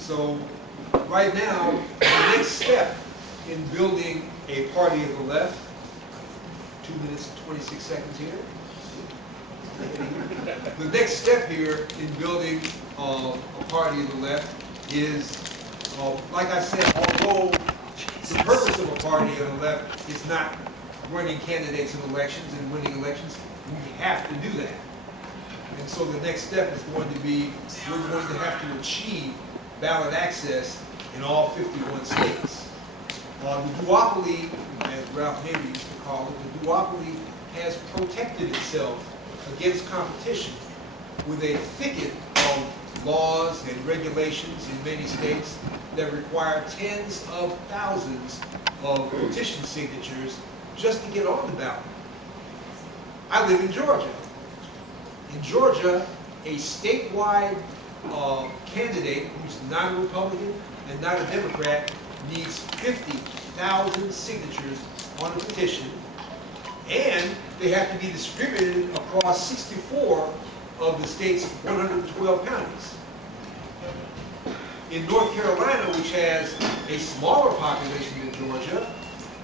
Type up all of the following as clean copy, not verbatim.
So right now, the next step in building a party of the left, 2 minutes and 26 seconds here. The next step here in building a party of the left is, like I said, although the purpose of a party of the left is not running candidates in elections and winning elections, we have to do that. And so the next step is going to be, we're going to have to achieve ballot access in all 51 states. The duopoly, as Ralph Nader used to call it, the duopoly has protected itself against competition with a thicket of laws and regulations in many states that require tens of thousands of petition signatures just to get on the ballot. I live in Georgia. In Georgia, a statewide candidate who's not a Republican and not a Democrat needs 50,000 signatures on a petition, and they have to be distributed across 64 of the state's 112 counties. In North Carolina, which has a smaller population than Georgia,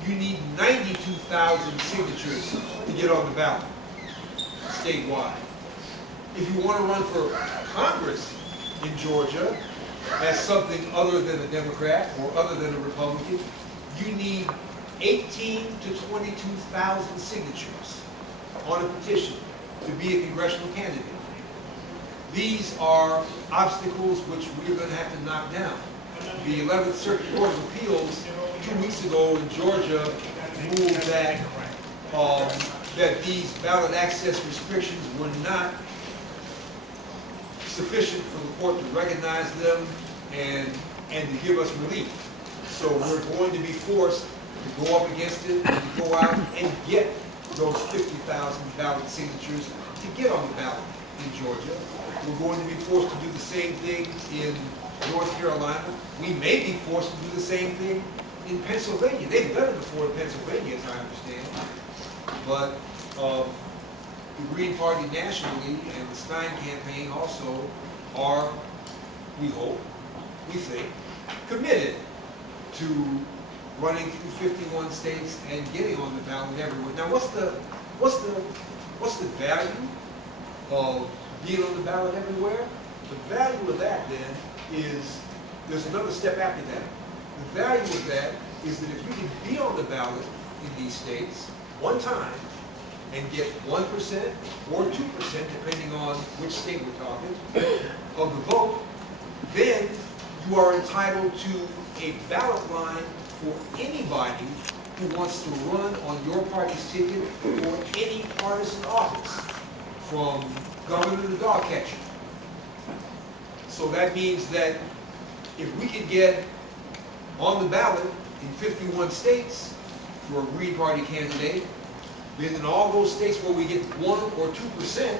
you need 92,000 signatures to get on the ballot statewide. If you want to run for Congress in Georgia as something other than a Democrat or other than a Republican, you need 18 to 22,000 signatures on a petition to be a congressional candidate. These are obstacles which we're going to have to knock down. The 11th Circuit Court of Appeals 2 weeks ago in Georgia ruled that that these ballot access restrictions were not sufficient for the court to recognize them and to give us relief. So we're going to be forced to go up against it and to go out and get those 50,000 ballot signatures to get on the ballot in Georgia. We're going to be forced to do the same thing in North Carolina. We may be forced to do the same thing in Pennsylvania. They've done it before in Pennsylvania, as I understand. But the Green Party nationally and the Stein campaign also are, we hope, we think, committed to running through 51 states and getting on the ballot everywhere. Now, what's the value of being on the ballot everywhere? The value of that then is, there's another step after that. The value of that is that if you can be on the ballot in these states one time and get 1% or 2%, depending on which state we're talking, of the vote, then you are entitled to a ballot line for anybody who wants to run on your party's ticket for any partisan office, from governor to dog catcher. So that means that if we can get on the ballot in 51 states for a Green Party candidate, then in all those states where we get 1 or 2%,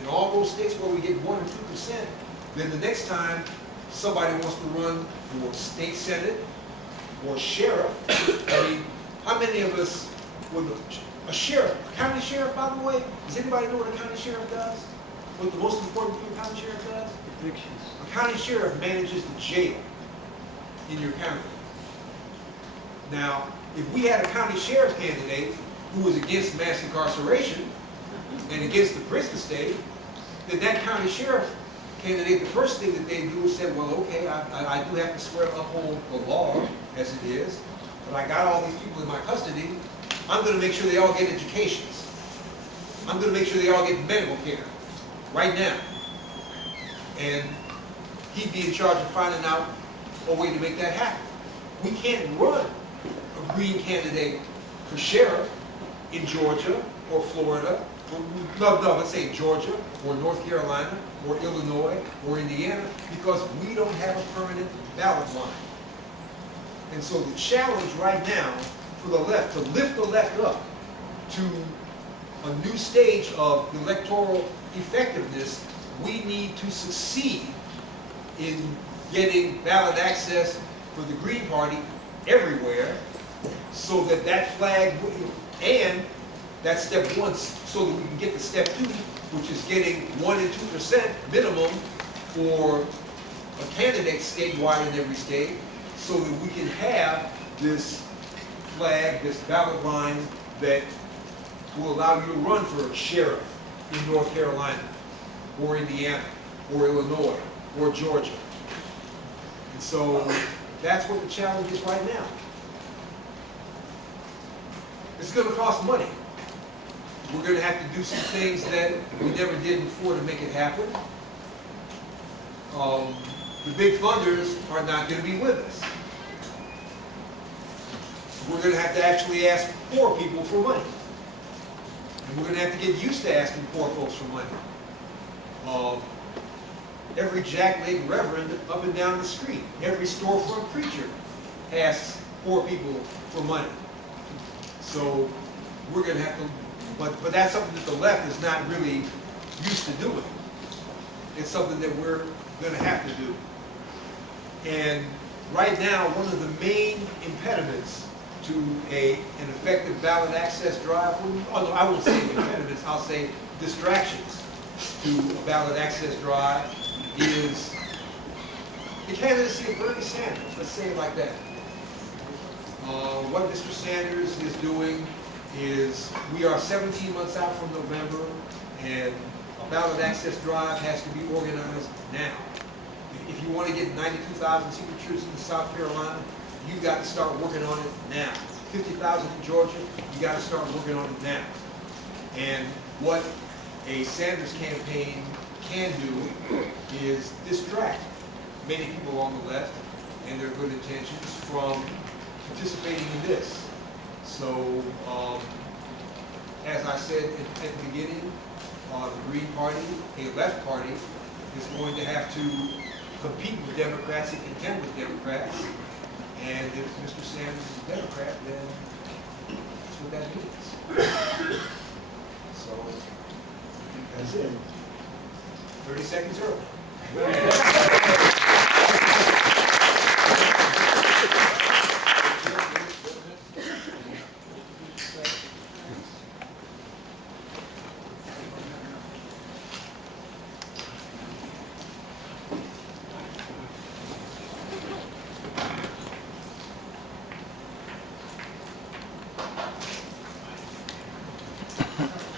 in all those states where we get 1 or 2%, then the next time somebody wants to run for state senate or sheriff, I mean, how many of us would a sheriff, a county sheriff, by the way, does anybody know what a county sheriff does? What the most important thing a county sheriff does? Evictions. A county sheriff manages the jail in your county. Now, if we had a county sheriff candidate who was against mass incarceration and against the prison state, then that county sheriff candidate, the first thing that they do is say, well, okay, I do have to swear to uphold the law as it is, but I got all these people in my custody. I'm going to make sure they all get educations. I'm going to make sure they all get medical care right now. And he'd be in charge of finding out a way to make that happen. We can't run a Green candidate for sheriff in Georgia or Florida, let's say Georgia or North Carolina or Illinois or Indiana, because we don't have a permanent ballot line. And so the challenge right now for the left, to lift the left up to a new stage of electoral effectiveness, we need to succeed in getting ballot access for the Green Party everywhere, so that that flag, and that's step one, so that we can get to step two, which is getting 1 and 2% minimum for a candidate statewide in every state so that we can have this flag, this ballot line that will allow you to run for sheriff in North Carolina, or Indiana, or Illinois, or Georgia. And so that's what the challenge is right now. It's going to cost money. We're going to have to do some things that we never did before to make it happen. The big funders are not going to be with us. We're going to have to actually ask poor people for money. And we're going to have to get used to asking poor folks for money. Every jack-legged reverend up and down the street, every storefront preacher asks poor people for money. So we're going to have to, but that's something that the left is not really used to doing. It's something that we're going to have to do. And right now, one of the main impediments to an effective ballot access drive, although I won't say impediments, I'll say distractions to a ballot access drive, is the candidacy of Bernie Sanders. Let's say it like that. What Mr. Sanders is doing is, we are 17 months out from November, and a ballot access drive has to be organized now. If you want to get 92,000 signatures in South Carolina, you've got to start working on it now. 50,000 in Georgia, you got to start working on it now. And what a Sanders campaign can do is distract many people on the left and their good intentions from participating in this. So, as I said at the beginning, the Green Party, a left party, is going to have to compete with Democrats and contend with Democrats. And if Mr. Sanders is a Democrat, then that's what that means. So, I think that's it. 30 seconds early.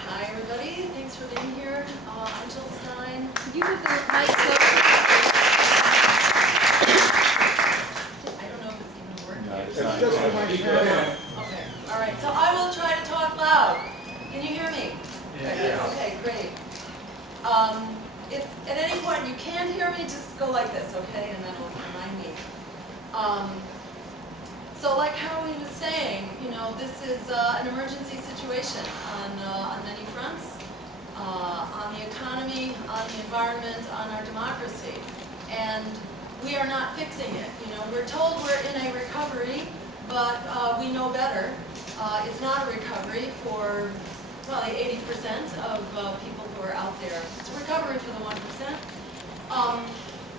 Hi, everybody. Thanks for being here. I'm Jill Stein. Could you move the mic so? I don't know if it's even working. No, it's not. Okay. All right. So I will try to talk loud. Can you hear me? Yeah. Okay, great. If at any point you can't hear me, just go like this, okay? And then it'll remind me. So like Howie was saying, you know, this is an emergency situation on many fronts, on the economy, on the environment, on our democracy. And we are not fixing it. You know, we're told we're in a recovery, but we know better. It's not a recovery for probably 80% of people who are out there. It's a recovery for the 1%.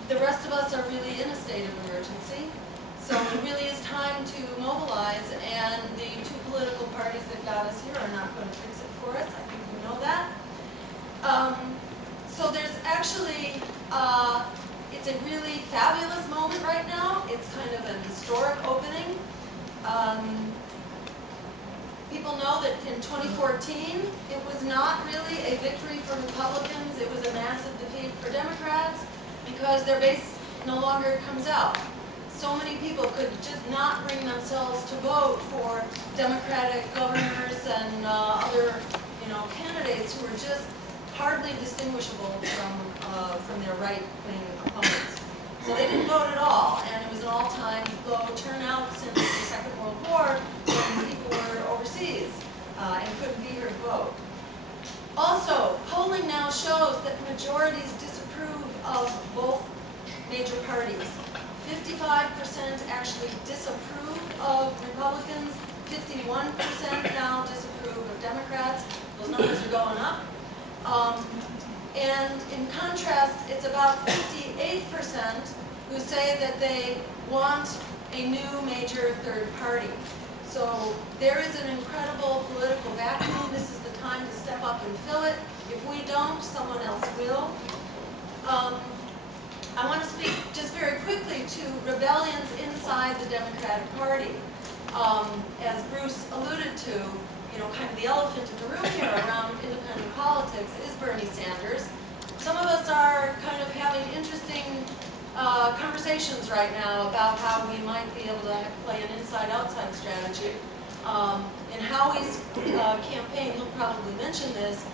The rest of us are really in a state of emergency. So it really is time to mobilize, and the two political parties that got us here are not going to fix it for us. I think we know that. So there's actually, it's a really fabulous moment right now. It's kind of an historic opening. People know that in 2014, it was not really a victory for Republicans. It was a massive defeat for Democrats because their base no longer comes out. So many people could just not bring themselves to vote for Democratic governors and other, you know, candidates who were just hardly distinguishable from their right-wing opponents. So they didn't vote at all, and it was an all-time low turnout since the Second World War when people were overseas and couldn't be here to vote. Also, polling now shows that majorities disapprove of both major parties. 55% actually disapprove of Republicans, 51% now disapprove of Democrats. Those numbers are going up. And in contrast, it's about 58% who say that they want a new major third party. So there is an incredible political vacuum. This is the time to step up and fill it. If we don't, someone else will. I want to speak just just very quickly to rebellions inside the Democratic Party. As Bruce alluded to, kind of the elephant in the room here around independent politics is Bernie Sanders. Some of us are kind of having interesting conversations right now about how we might be able to play an inside-outside strategy. In Howie's campaign, he'll probably mention this,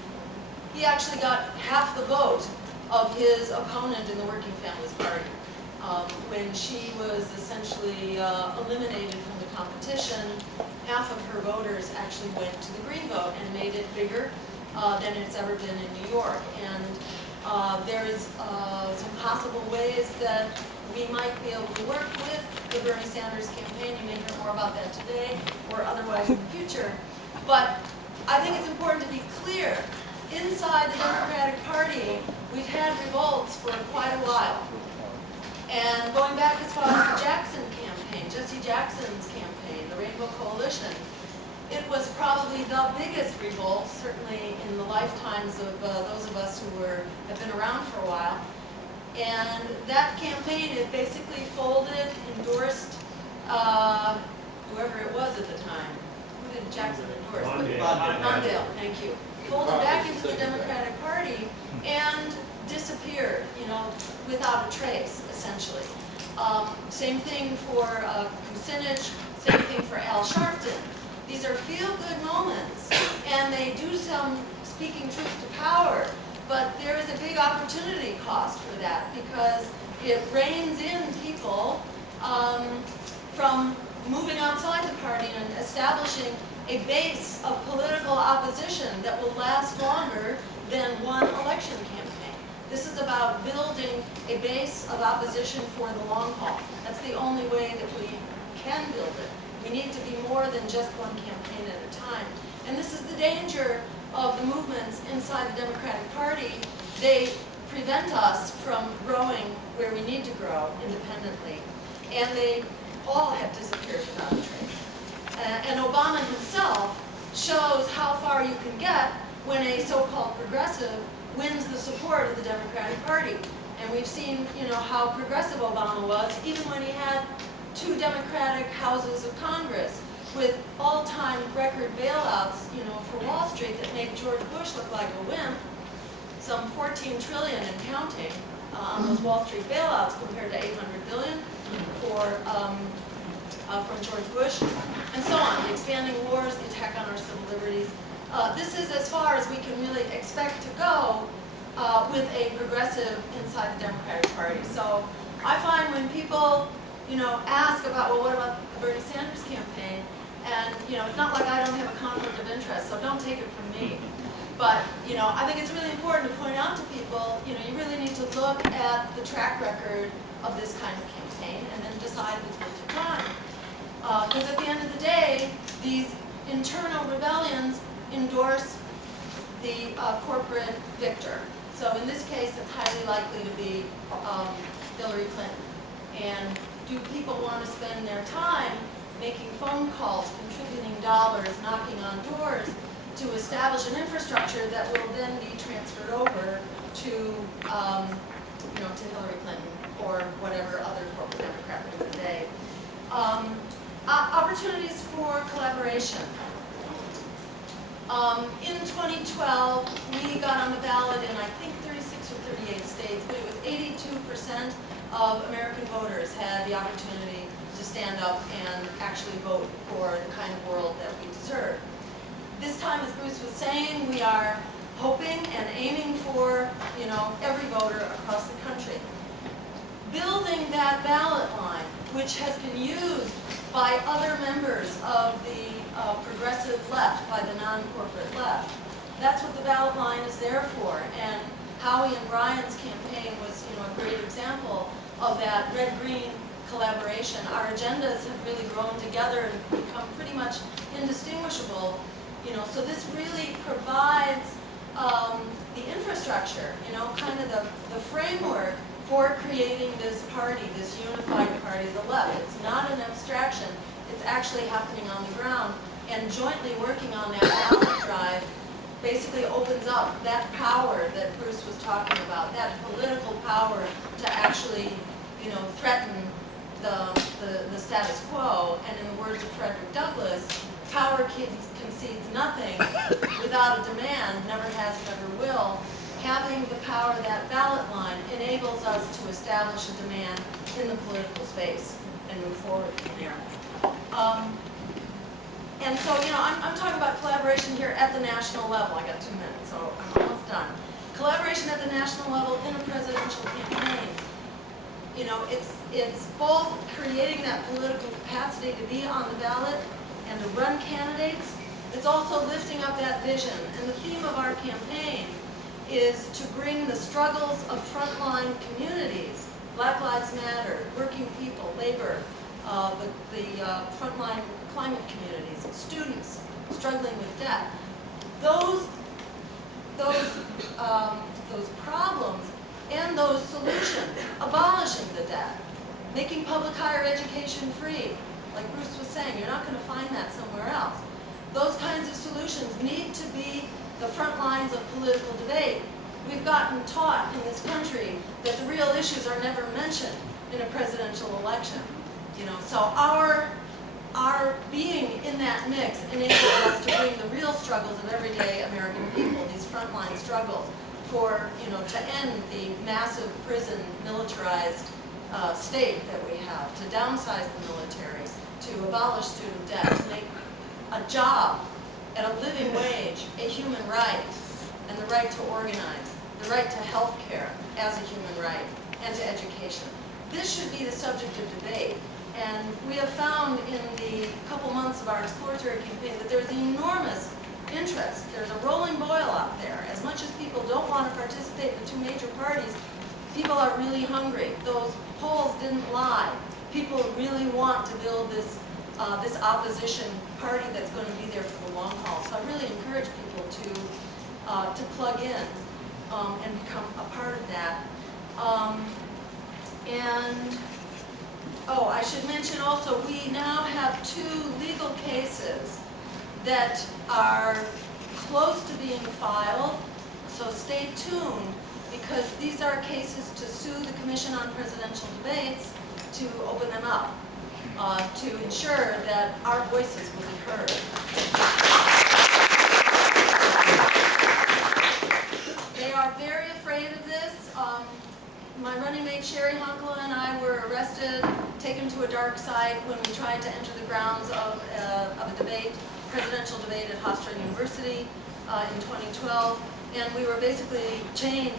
he actually got half the vote of his opponent in the Working Families Party. When she was essentially eliminated from the competition, half of her voters actually went to the Green vote and made it bigger than it's ever been in New York. And there's some possible ways that we might be able to work with the Bernie Sanders campaign. You may hear more about that today or otherwise in the future. But I think it's important to be clear. Inside the Democratic Party, we've had revolts for quite a while. And going back as far as the Jackson campaign, Jesse Jackson's campaign, the Rainbow Coalition, it was probably the biggest revolt, certainly in the lifetimes of those of us who have been around for a while. And that campaign, it basically folded, endorsed whoever it was at the time. Who did Jackson endorse? Mondale, thank you. Folded back into the Democratic Party and disappeared, without a trace, essentially. Same thing for Kucinich, same thing for Al Sharpton. These are feel-good moments, and they do some speaking truth to power, but there is a big opportunity cost for that because it reins in people from moving outside the party and establishing a base of political opposition that will last longer than one election campaign. This is about building a base of opposition for the long haul. That's the only way that we can build it. We need to be more than just one campaign at a time. And this is the danger of the movements inside the Democratic Party. They prevent us from growing where we need to grow independently. And they all have disappeared without a trace. And Obama himself shows how far you can get when a so-called progressive wins the support of the Democratic Party. And we've seen, how progressive Obama was, even when he had 2 Democratic houses of Congress with all-time record bailouts, for Wall Street that made George Bush look like a wimp, some $14 trillion and counting on those Wall Street bailouts compared to $800 billion from George Bush, and so on. The expanding wars, the attack on our civil liberties. This is as far as we can really expect to go with a progressive inside the Democratic Party. So I find when people, ask about, well, what about the Bernie Sanders campaign? And, it's not like I don't have a conflict of interest, so don't take it from me. But, I think it's really important to point out to people, you really need to look at the track record of this kind of campaign and then decide if it's worth your time. Because at the end of the day, these internal rebellions endorse the corporate victor. So in this case, it's highly likely to be Hillary Clinton. And do people want to spend their time making phone calls, contributing dollars, knocking on doors to establish an infrastructure that will then be transferred over to, to Hillary Clinton or whatever other corporate Democrat wins the day? Opportunities for collaboration. In 2012, we got on the ballot in, I think, 36 or 38 states, but it was 82% of American voters had the opportunity to stand up and actually vote for the kind of world that we deserve. This time, as Bruce was saying, we are hoping and aiming for, every voter across the country. Building that ballot line, which has been used by other members of the progressive left, by the non-corporate left. That's what the ballot line is there for. And Howie and Brian's campaign was, a great example of that red-green collaboration. Our agendas have really grown together and become pretty much indistinguishable. So this really provides the infrastructure, kind of the framework for creating this party, this unified party of the left. It's not an abstraction. It's actually happening on the ground. And jointly working on that ballot drive basically opens up that power that Bruce was talking about, that political power to actually threaten the status quo. And in the words of Frederick Douglass, power concedes nothing without a demand, never has, never will. Having the power of that ballot line enables us to establish a demand in the political space and move forward from there. And so, I'm talking about collaboration here at the national level. I got 2 minutes, so I'm almost done. Collaboration at the national level in a presidential campaign. It's both creating that political capacity to be on the ballot and to run candidates. It's also lifting up that vision. And the theme of our campaign is to bring the struggles of frontline communities, Black Lives Matter, working people, labor, the frontline climate communities, students struggling with debt. Those problems and those solutions, abolishing the debt, making public higher education free, like Bruce was saying, you're not going to find that somewhere else. Those kinds of solutions need to be the front lines of political debate. We've gotten taught in this country that the real issues are never mentioned in a presidential election. So our being in that mix enables us to bring the real struggles of everyday American people, these frontline struggles, for to end the massive prison militarized state that we have, to downsize the military, to abolish student debt, to make a job at a living wage a human right, and the right to organize, the right to health care as a human right, and to education. This should be the subject of debate. And we have found in the couple months of our exploratory campaign that there's enormous interest. There's a rolling boil out there. As much as people don't want to participate in the 2 major parties, people are really hungry. Those polls didn't lie. People really want to build this opposition party that's going to be there for the long haul. So I really encourage people to plug in and become a part of that. I should mention also, we now have 2 legal cases that are close to being filed, so stay tuned, because these are cases to sue the Commission on Presidential Debates to open them up, to ensure that our voices will be heard. They are very afraid of this. My running mate Sherry Hunkle and I were arrested, taken to a dark site when we tried to enter the grounds of a debate, presidential debate at Hofstra University in 2012, and we were basically chained,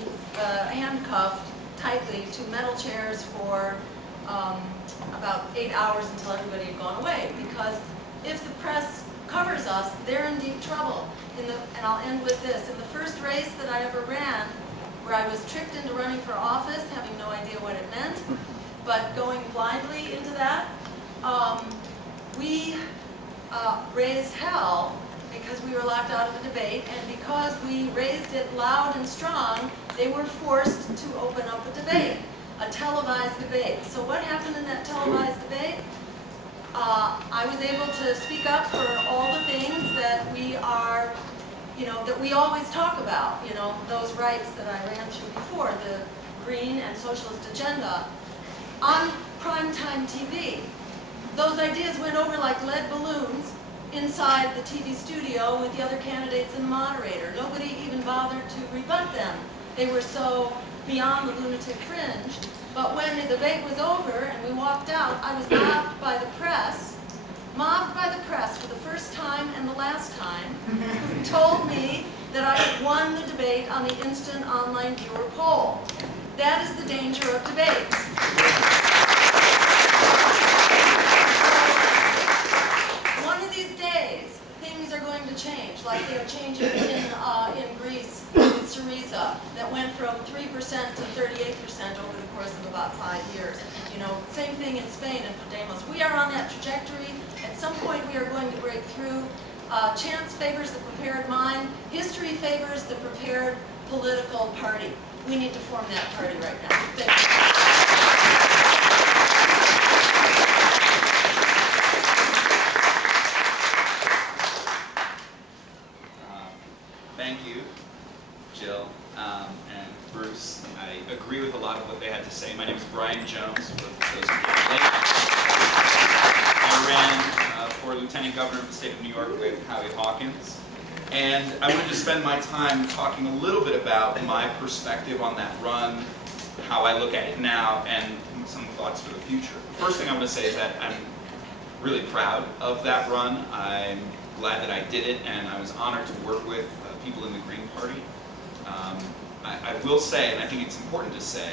handcuffed tightly to metal chairs for about 8 hours until everybody had gone away, because if the press covers us, they're in deep trouble. And I'll end with this. In the first race that I ever ran, where I was tricked into running for office, having no idea what it meant, but going blindly into that, we raised hell because we were locked out of the debate, and because we raised it loud and strong, they were forced to open up a debate, a televised debate. So what happened in that televised debate? I was able to speak up for all the things that we are, that we always talk about, those rights that I ran through before, the green and socialist agenda, on primetime TV. Those ideas went over like lead balloons inside the TV studio with the other candidates and the moderator. Nobody even bothered to rebut them. They were so beyond the lunatic fringe. But when the debate was over and we walked out, I was mobbed by the press for the first time and the last time, who told me that I had won the debate on the instant online viewer poll. That is the danger of debates. One of these days, things are going to change, like they are changing in Greece with Syriza, that went from 3% to 38% over the course of about 5 years. Same thing in Spain and Podemos. We are on that trajectory. At some point, we are going to break through. Chance favors the prepared mind. History favors the prepared political party. We need to form that party right now. Thank you. Thank you, Jill and Bruce. I agree with a lot of what they had to say. My name is Brian Brian Jones, for those who are late. I ran for Lieutenant Governor of the state of New York with Howie Hawkins. And I wanted to spend my time talking a little bit about my perspective on that run, how I look at it now, and some thoughts for the future. The first thing I'm going to say is that I'm really proud of that run. I'm glad that I did it, and I was honored to work with people in the Green Party. I will say, and I think it's important to say,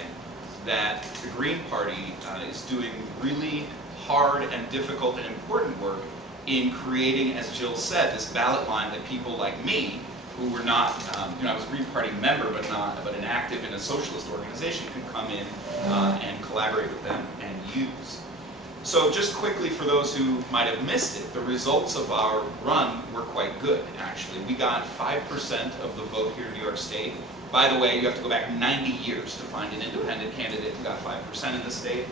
that the Green Party is doing really hard and difficult and important work in creating, as Jill said, this ballot line that people like me, who were not, I was a Green Party member, but an active in a socialist organization, could come in and collaborate with them and use. So just quickly, for those who might have missed it, the results of our run were quite good, actually. We got 5% of the vote here in New York State. By the way, you have to go back 90 years to find an independent candidate who got 5% in the state.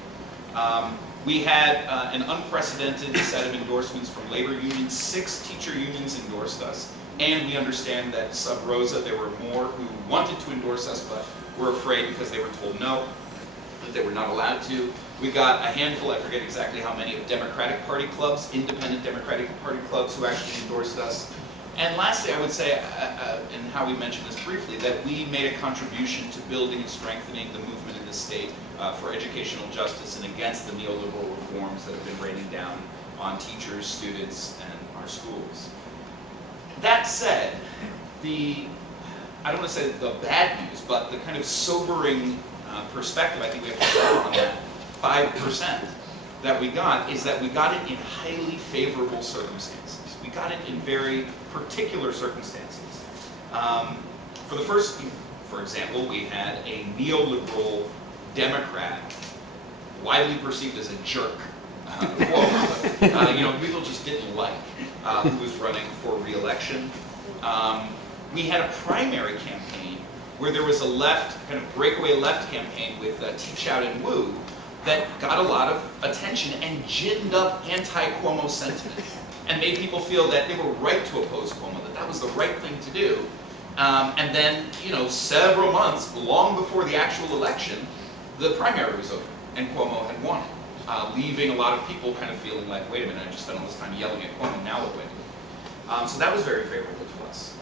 We had an unprecedented set of endorsements from labor unions. 6 teacher unions endorsed us. And we understand that sub rosa, there were more who wanted to endorse us, but were afraid because they were told no, that they were not allowed to. We got a handful, I forget exactly how many, of Democratic Party clubs, independent Democratic Party clubs, who actually endorsed us. And lastly, I would say, and how we mentioned this briefly, that we made a contribution to building and strengthening the movement in the state for educational justice and against the neoliberal reforms that have been raining down on teachers, students, and our schools. That said, I don't want to say the bad news, but the kind of sobering perspective I think we have to draw on that 5% that we got is that we got it in highly favorable circumstances. We got it in very particular circumstances. For example, we had a neoliberal Democrat, widely perceived as a jerk, people just didn't like, who was running for re-election. We had a primary campaign where there was a kind of breakaway left campaign with Teach Out and Woo that got a lot of attention and ginned up anti-Cuomo sentiment and made people feel that they were right to oppose Cuomo, that was the right thing to do. And then, several months, long before the actual election, the primary was over and Cuomo had won it, leaving a lot of people kind of feeling like, wait a minute, I just spent all this time yelling at Cuomo, now what do I do? So that was very favorable to us.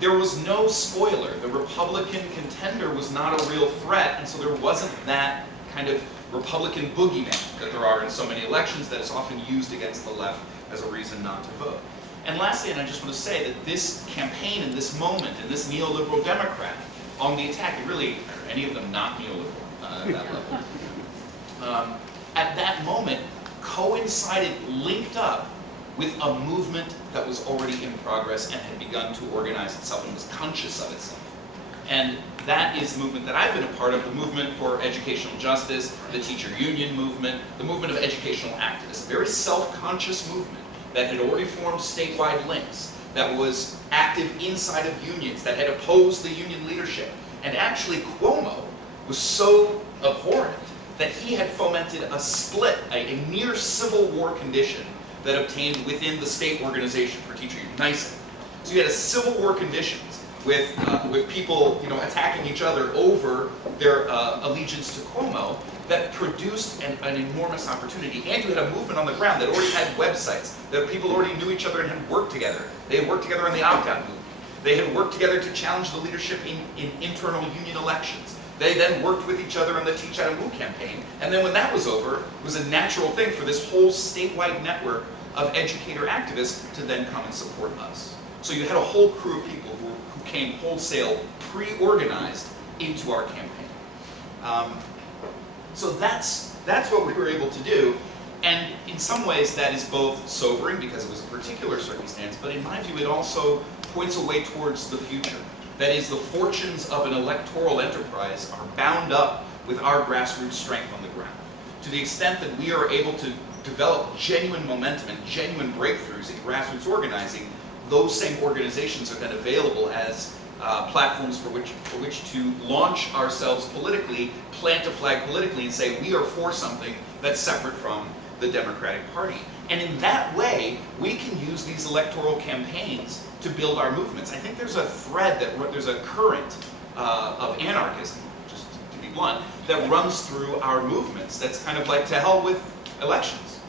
There was no spoiler. The Republican contender was not a real threat, and so there wasn't that kind of Republican boogeyman that there are in so many elections that is often used against the left as a reason not to vote. And lastly, and I just want to say that this campaign in this moment, and this neoliberal Democrat on the attack, and really, are any of them not neoliberal at that level? At that moment, coincided, linked up with a movement that was already in progress and had begun to organize itself and was conscious of itself. And that is the movement that I've been a part of, the movement for educational justice, the teacher union movement, the movement of educational activists, a very self-conscious movement that had already formed statewide links, that was active inside of unions, that had opposed the union leadership. And actually Cuomo was so abhorrent that he had fomented a split, a near civil war condition that obtained within the state organization for teacher union, NYSEG. So you had a civil war conditions with people attacking each other over their allegiance to Cuomo that produced an enormous opportunity. And you had a movement on the ground that already had websites, that people already knew each other and had worked together. They had worked together on the opt-out movement. They had worked together to challenge the leadership in internal union elections. They then worked with each other on the Teach Out and Woo campaign. And then when that was over, it was a natural thing for this whole statewide network of educator activists to then come and support us. So you had a whole crew of people who came wholesale, pre-organized into our campaign. So that's what we were able to do. And in some ways that is both sobering because it was a particular circumstance, but in my view it also points a way towards the future. That is, the fortunes of an electoral enterprise are bound up with our grassroots strength on the ground. To the extent that we are able to develop genuine momentum and genuine breakthroughs in grassroots organizing, those same organizations are then available as platforms for which to launch ourselves politically, plant a flag politically, and say we are for something that's separate from the Democratic Party. And in that way, we can use these electoral campaigns to build our movements. I think there's a thread, there's a current of anarchism, just to be blunt, that runs through our movements. That's kind of like, to hell with elections.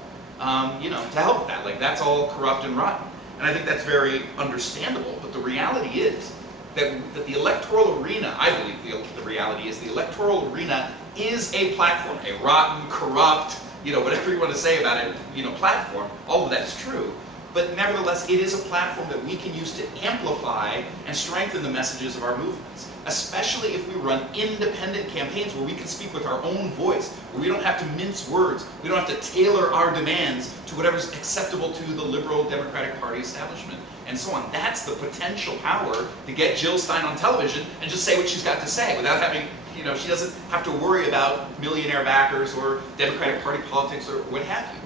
You know, to hell with that. Like, that's all corrupt and rotten. And I think that's very understandable. But the reality is that the electoral arena, I believe the reality is the electoral arena is a platform, a rotten, corrupt, you know, whatever you want to say about it, you know, platform. All of that's true. But nevertheless, it is a platform that we can use to amplify and strengthen the messages of our movements, especially if we run independent campaigns where we can speak with our own voice, where we don't have to mince words, we don't have to tailor our demands to whatever's acceptable to the liberal Democratic Party establishment, and so on. That's the potential power to get Jill Stein on television and just say what she's got to say without having, you know, she doesn't have to worry about millionaire backers or Democratic Party politics or what have you.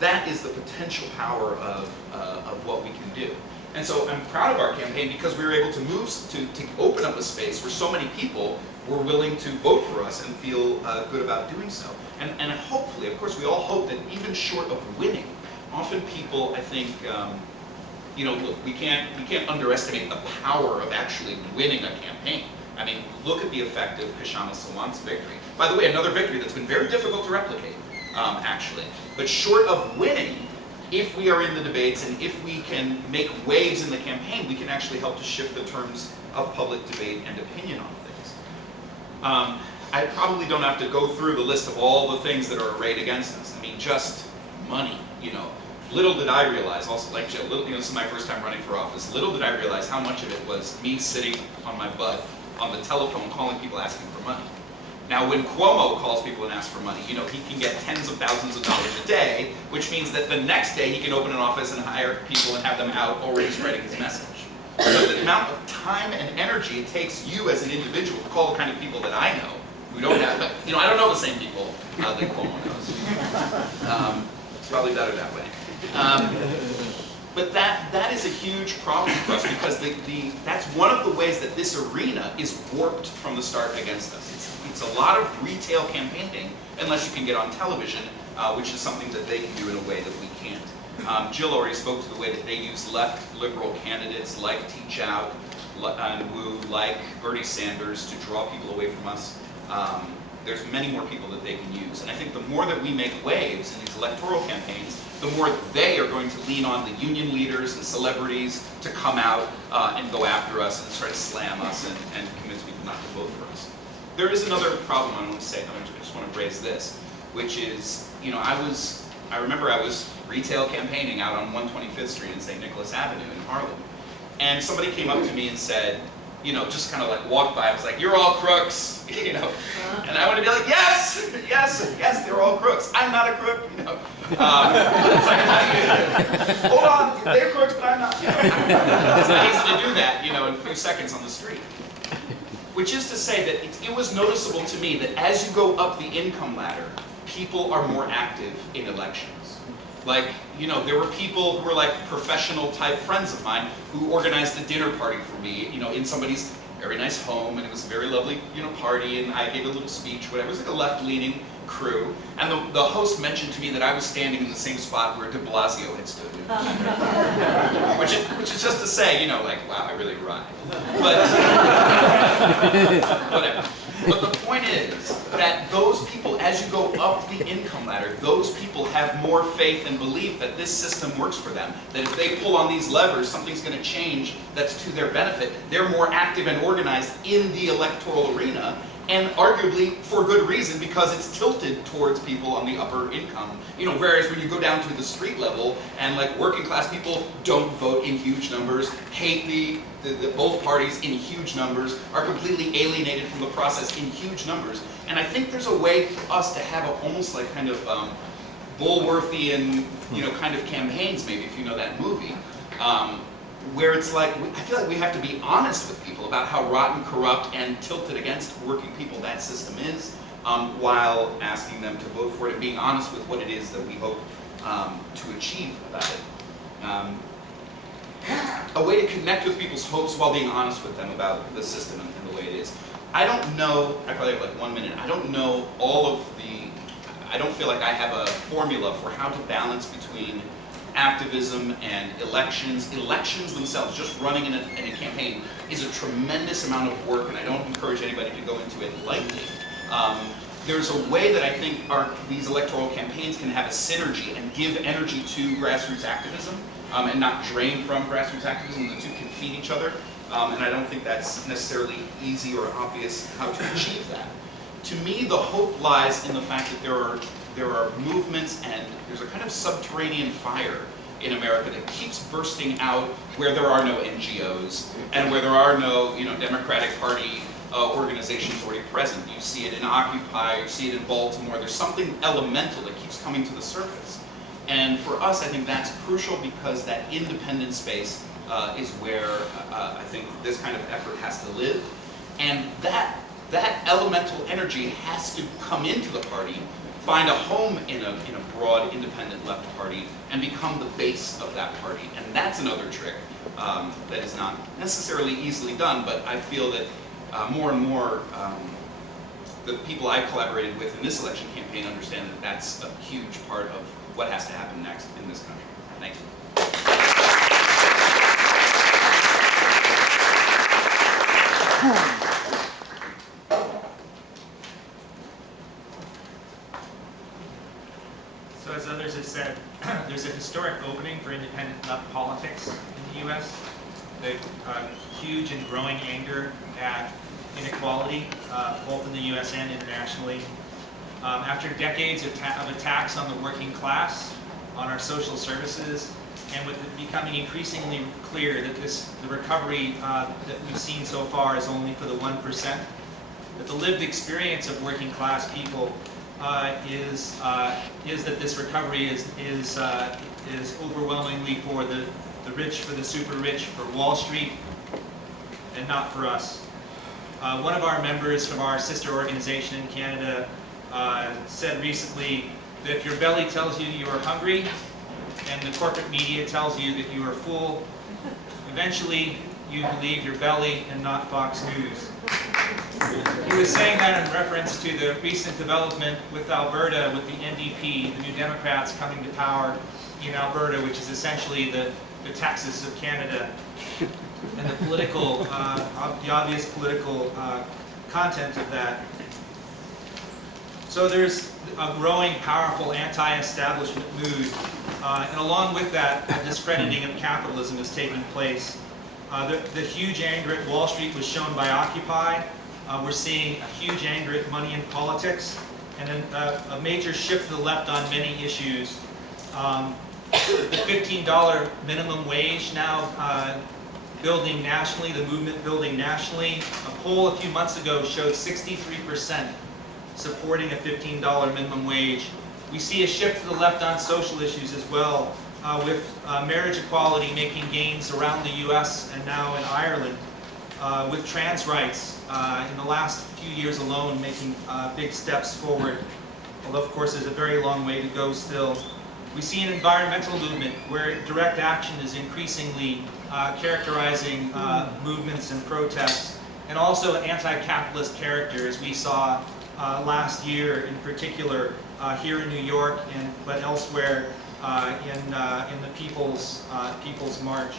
That is the potential power of what we can do. And so I'm proud of our campaign because we were able to move, to open up a space where so many people were willing to vote for us and feel good about doing so. And hopefully, of course, we all hope that even short of winning, often people, I think, you know, look, we can't underestimate the power of actually winning a campaign. I mean, look at the effect of Kshama Sawant's victory. By the way, another victory that's been very difficult to replicate, actually. But short of winning, if we are in the debates and if we can make waves in the campaign, we can actually help to shift the terms of public debate and opinion on things. I probably don't have to go through the list of all the things that are arrayed against us. I mean, just money, you know. Little did I realize, also like Jill, you know, this is my first time running for office, little did I realize how much of it was me sitting on my butt on the telephone calling people asking for money. Now, when Cuomo calls people and asks for money, you know, he can get tens of thousands of dollars a day, which means that the next day he can open an office and hire people and have them out already spreading his message. So the amount of time and energy it takes you as an individual to call the kind of people that I know, who don't have, but, you know, I don't know the same people that Cuomo knows. It's probably better that way. But that is a huge problem for us because that's one of the ways that this arena is warped from the start against us. It's a lot of retail campaigning unless you can get on television, which is something that they can do in a way that we can't. Jill already spoke to the way that they use left liberal candidates like Teach Out and Wu, like Bernie Sanders to draw people away from us. There's many more people that they can use. And I think the more that we make waves in these electoral campaigns, the more they are going to lean on the union leaders and celebrities to come out and go after us and try to slam us and convince people not to vote for us. There is another problem I want to say, I just want to raise this, which is, you know, I remember I was retail campaigning out on 125th Street and St. Nicholas Avenue in Harlem. And somebody came up to me and said, you know, just kind of like walked by, I was like, you're all crooks, you know. And I want to be like, yes, yes, yes, they're all crooks. I'm not a crook, you know. It's like, hold on, they're crooks, but I'm not, you know. It's not easy to do that, you know, in a few seconds on the street. Which is to say that it was noticeable to me that as you go up the income ladder, people are more active in elections. Like, you know, there were people who were like professional type friends of mine who organized a dinner party for me, you know, in somebody's very nice home, and it was a very lovely, you know, party, and I gave a little speech, whatever. It was like a left-leaning crew, and the host mentioned to me that I was standing in the same spot where de Blasio had stood. Which is just to say, you know, like, wow, I really arrived. But, whatever. But the point is that those people, as you go up the income ladder, those people have more faith and belief that this system works for them. That if they pull on these levers, something's going to change that's to their benefit. They're more active and organized in the electoral arena, and arguably for good reason, because it's tilted towards people on the upper income. You know, whereas when you go down to the street level, and like working class people don't vote in huge numbers, hate the both parties in huge numbers, are completely alienated from the process in huge numbers. And I think there's a way for us to have almost like kind of Bullworthian, you know, kind of campaigns, maybe, if you know that movie, where it's like, I feel like we have to be honest with people about how rotten, corrupt, and tilted against working people that system is, while asking them to vote for it and being honest with what it is that we hope to achieve about it. A way to connect with people's hopes while being honest with them about the system and the way it is. I don't know, I probably have like 1 minute, I don't know all of I don't feel like I have a formula for how to balance between activism and elections. Elections themselves, just running in a campaign, is a tremendous amount of work, and I don't encourage anybody to go into it lightly. There's a way that I think these electoral campaigns can have a synergy and give energy to grassroots activism, and not drain from grassroots activism. The two can feed each other, and I don't think that's necessarily easy or obvious how to achieve that. To me, the hope lies in the fact that there are movements, and there's a kind of subterranean fire in America that keeps bursting out where there are no NGOs and where there are no, Democratic Party organizations already present. You see it in Occupy, you see it in Baltimore. There's something elemental that keeps coming to the surface. And for us, I think that's crucial, because that independent space is where I think this kind of effort has to live. And that elemental energy has to come into the party, find a home in a broad independent left party, and become the base of that party. And that's another trick that is not necessarily easily done, but I feel that more and more the people I've collaborated with in this election campaign understand that that's a huge part of what has to happen next in this country. Thank you. So as others have said, there's a historic opening for independent left politics in the U.S. The huge and growing anger at inequality, both in the U.S. and internationally. After decades of attacks on the working class, on our social services, and with it becoming increasingly clear that the recovery that we've seen so far is only for the 1%, that the lived experience of working class people is that this recovery is overwhelmingly for the rich, for the super rich, for Wall Street, and not for us. One of our members from our sister organization in Canada said recently that if your belly tells you you are hungry and the corporate media tells you that you are full, eventually you believe your belly and not Fox News. He was saying that in reference to the recent development with Alberta, with the NDP, the New Democrats coming to power in Alberta, which is essentially the Texas of Canada, and the political, the obvious political content of that. So there's a growing, powerful anti-establishment mood, and along with that, a discrediting of capitalism is taking place. The huge anger at Wall Street was shown by Occupy. We're seeing a huge anger at money in politics, and then a major shift to the left on many issues. The $15 minimum wage now building nationally, the movement building nationally. A poll a few months ago showed 63% supporting a $15 minimum wage. We see a shift to the left on social issues as well, with marriage equality making gains around the US and now in Ireland, with trans rights in the last few years alone making big steps forward, although of course there's a very long way to go still. We see an environmental movement where direct action is increasingly characterizing movements and protests, and also an anti-capitalist character, as we saw last year in particular here in New York, but elsewhere in the People's March.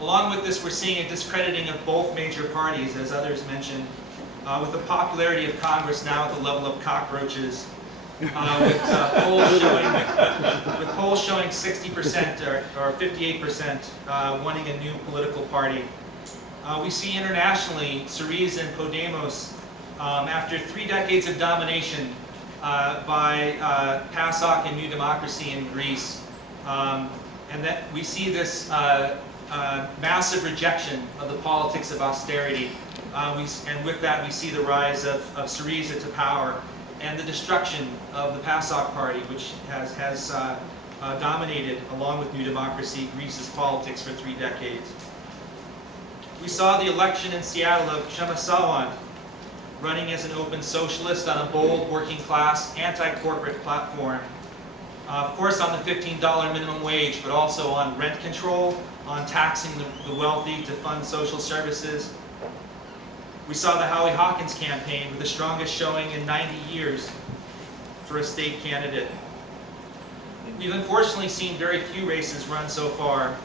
Along with this, we're seeing a discrediting of both major parties, as others mentioned, with the popularity of Congress now at the level of cockroaches, with polls showing 60% or 58% wanting a new political party. We see internationally Syriza and Podemos, after 3 decades of domination by PASOK and New Democracy in Greece, and that we see this massive rejection of the politics of austerity, and with that we see the rise of Syriza to power, and the destruction of the PASOK party, which has dominated, along with New Democracy, Greece's politics for 3 decades. We saw the election in Seattle of Kshama Sawant, running as an open socialist on a bold, working-class, anti-corporate platform. Of course on the $15 minimum wage, but also on rent control, on taxing the wealthy to fund social services. We saw the Howie Hawkins campaign with the strongest showing in 90 years for a state candidate. We've unfortunately seen very few races run so far,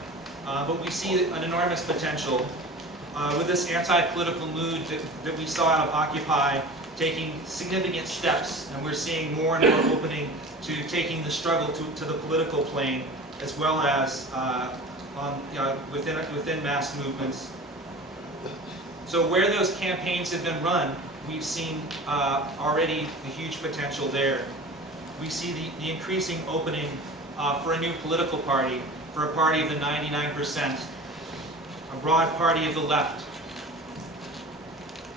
but we see an enormous potential with this anti-political mood that we saw out of Occupy taking significant steps, and we're seeing more and more opening to taking the struggle to the political plane, as well as within mass movements. So where those campaigns have been run, we've seen already the huge potential there. We see the increasing opening for a new political party, for a party of the 99%, a broad party of the left.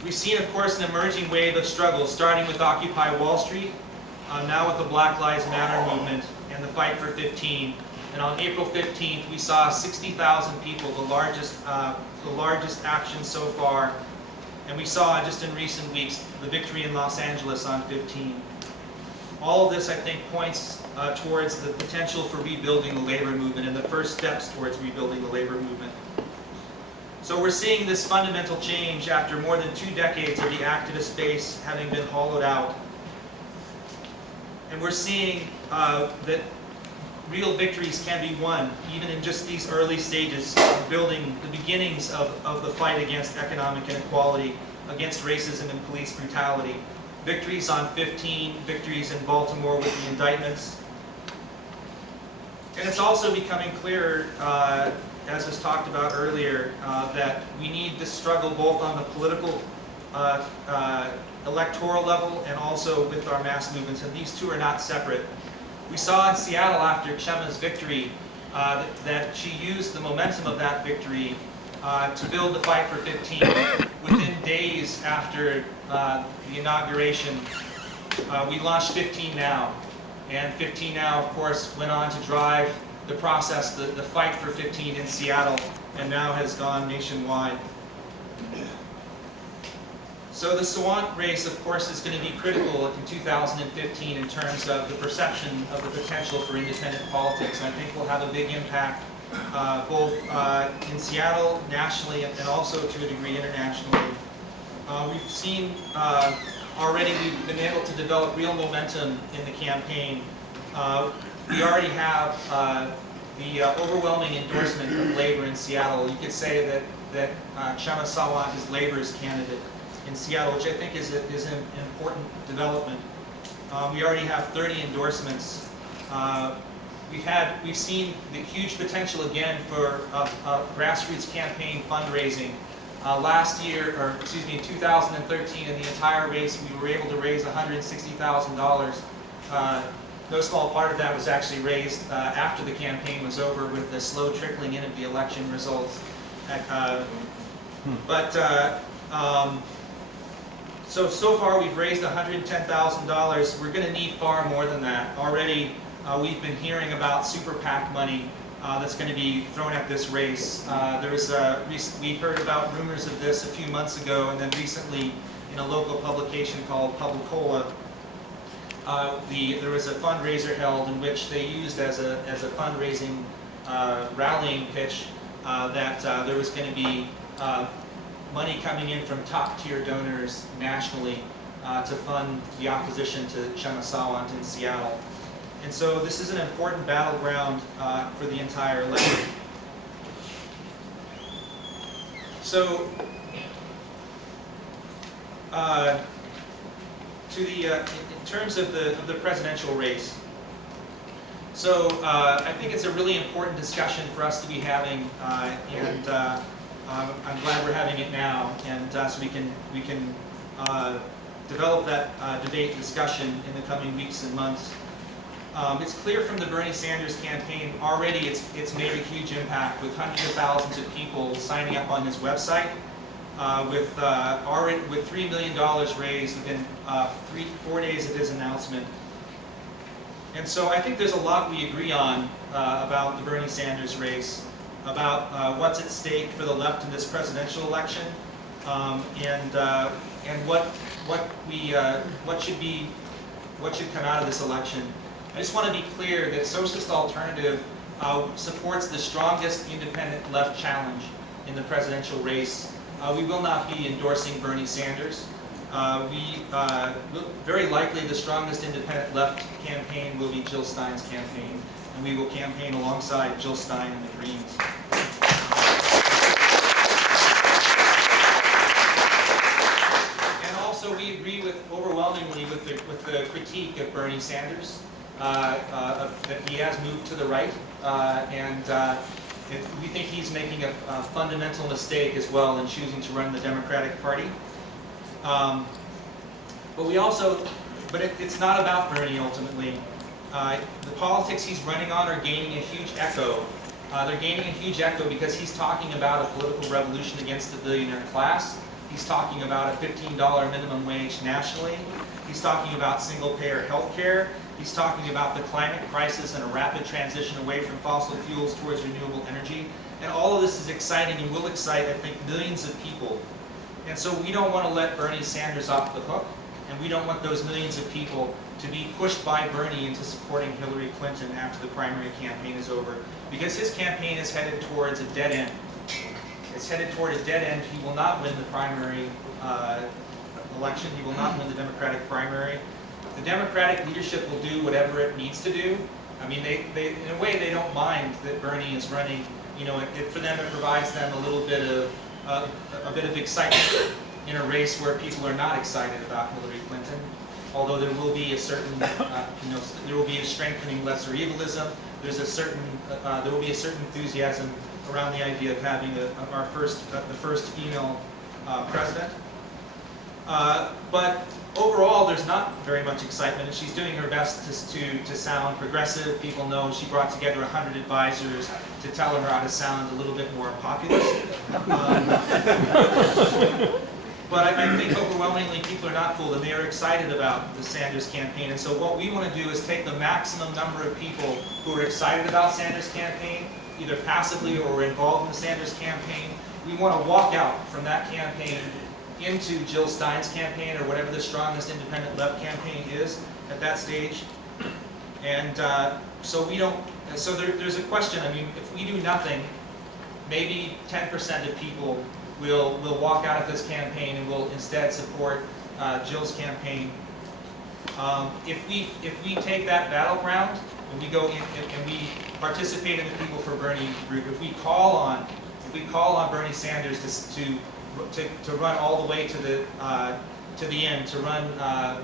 We've seen, of course, an emerging wave of struggle, starting with Occupy Wall Street, now with the Black Lives Matter movement and the Fight for 15. And on April 15th, we saw 60,000 people, the largest action so far. And we saw just in recent weeks the victory in Los Angeles on 15. All of this, I think, points towards the potential for rebuilding the labor movement and the first steps towards rebuilding the labor movement. So we're seeing this fundamental change after more than 2 decades of the activist base having been hollowed out. And we're seeing that real victories can be won, even in just these early stages of building the beginnings of the fight against economic inequality, against racism and police brutality. Victories on 15, victories in Baltimore with the indictments. And it's also becoming clearer, as was talked about earlier, that we need to struggle both on the political, electoral level and also with our mass movements, and these two are not separate. We saw in Seattle after Chema's victory that she used the momentum of that victory to build the Fight for 15. Within days after the inauguration, we launched 15 Now. And 15 Now, of course, went on to drive the process, the Fight for 15 in Seattle, and now has gone nationwide. So the Sawant race, of course, is going to be critical in 2015 in terms of the perception of the potential for independent politics. And I think will have a big impact both in Seattle, nationally, and also to a degree internationally. We've seen already we've been able to develop real momentum in the campaign. We already have the overwhelming endorsement of labor in Seattle. You could say that Chema Sawant is labor's candidate in Seattle, which I think is an important development. We already have 30 endorsements. We've seen the huge potential again for grassroots campaign fundraising. Last year, or excuse me, in 2013, in the entire race, we were able to raise $160,000. No small part of that was actually raised after the campaign was over with the slow trickling in of the election results. So far we've raised $110,000. We're going to need far more than that. Already we've been hearing about super PAC money that's going to be thrown at this race. We heard about rumors of this a few months ago, and then recently in a local publication called Publicola, there was a fundraiser held in which they used as a fundraising rallying pitch that there was going to be money coming in from top-tier donors nationally to fund the opposition to Chema Sawant in Seattle. And so this is an important battleground for the entire election. So, in terms of the presidential race, so I think it's a really important discussion for us to be having, and I'm glad we're having it now, and so we can develop that debate and discussion in the coming weeks and months. It's clear from the Bernie Sanders campaign already it's made a huge impact with hundreds of thousands of people signing up on his website, with $3 million raised within 4 days of his announcement. And so I think there's a lot we agree on about the Bernie Sanders race, about what's at stake for the left in this presidential election, and what should come out of this election. I just want to be clear that Socialist Alternative supports the strongest independent left challenge in the presidential race. We will not be endorsing Bernie Sanders. Very likely the strongest independent left campaign will be Jill Stein's campaign, and we will campaign alongside Jill Stein and the Greens. And also, we agree overwhelmingly with the critique of Bernie Sanders, that he has moved to the right, we think he's making a fundamental mistake as well in choosing to run the Democratic Party. But it's not about Bernie ultimately. The politics he's running on are gaining a huge echo. They're gaining a huge echo because he's talking about a political revolution against the billionaire class. He's talking about a $15 minimum wage nationally. He's talking about single-payer health care. He's talking about the climate crisis and a rapid transition away from fossil fuels towards renewable energy. And all of this is exciting and will excite, I think, millions of people. And so we don't want to let Bernie Sanders off the hook, and we don't want those millions of people to be pushed by Bernie into supporting Hillary Clinton after the primary campaign is over, because his campaign is headed towards a dead end. It's headed toward a dead end. He will not win the primary election. He will not win the Democratic primary. The Democratic leadership will do whatever it needs to do. I mean, they in a way, they don't mind that Bernie is running. You know, for them, it provides them a little bit of a bit of excitement in a race where people are not excited about Hillary Clinton. Although there will be a certain, there will be a strengthening lesser evilism. There's there will be a certain enthusiasm around the idea of having the first female president. But overall, there's not very much excitement, and she's doing her best to sound progressive. People know she brought together 100 advisors to tell her how to sound a little bit more populist. But I think overwhelmingly people are not fooled, and they are excited about the Sanders campaign. And so what we want to do is take the maximum number of people who are excited about Sanders' campaign, either passively or involved in the Sanders campaign. We want to walk out from that campaign into Jill Stein's campaign, or whatever the strongest independent left campaign is at that stage. And so there's a question. I mean, if we do nothing, maybe 10% of people will walk out of this campaign and will instead support Jill's campaign. If we take that battleground and we go in and we participate in the People for Bernie group, if we call on Bernie Sanders to run all the way to the end, to run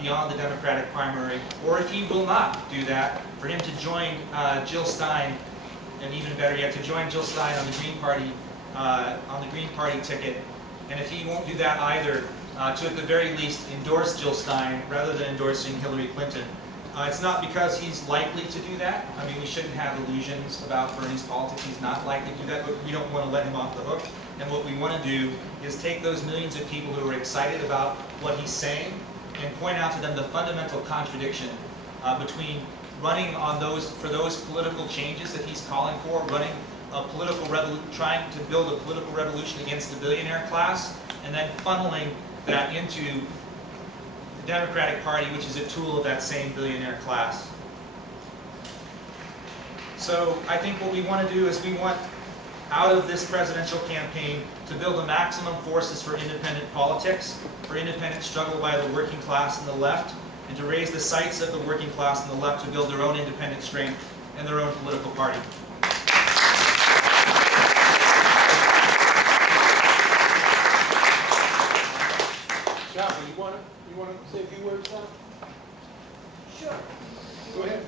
beyond the Democratic primary, or if he will not do that, for him to join Jill Stein, and even better yet, to join Jill Stein on the Green Party ticket, and if he won't do that either, to at the very least endorse Jill Stein rather than endorsing Hillary Clinton. It's not because he's likely to do that. I mean, we shouldn't have illusions about Bernie's politics. He's not likely to do that, but we don't want to let him off the hook. And what we want to do is take those millions of people who are excited about what he's saying and point out to them the fundamental contradiction between running for those political changes that he's calling for, trying to build a political revolution against the billionaire class, and then funneling that into the Democratic Party, which is a tool of that same billionaire class. So I think what we want to do is we want, out of this presidential campaign, to build the maximum forces for independent politics, for independent struggle by the working class and the left, and to raise the sights of the working class and the left to build their own independent strength and their own political party. Shaka, you want to say a few words now? Sure. Go ahead.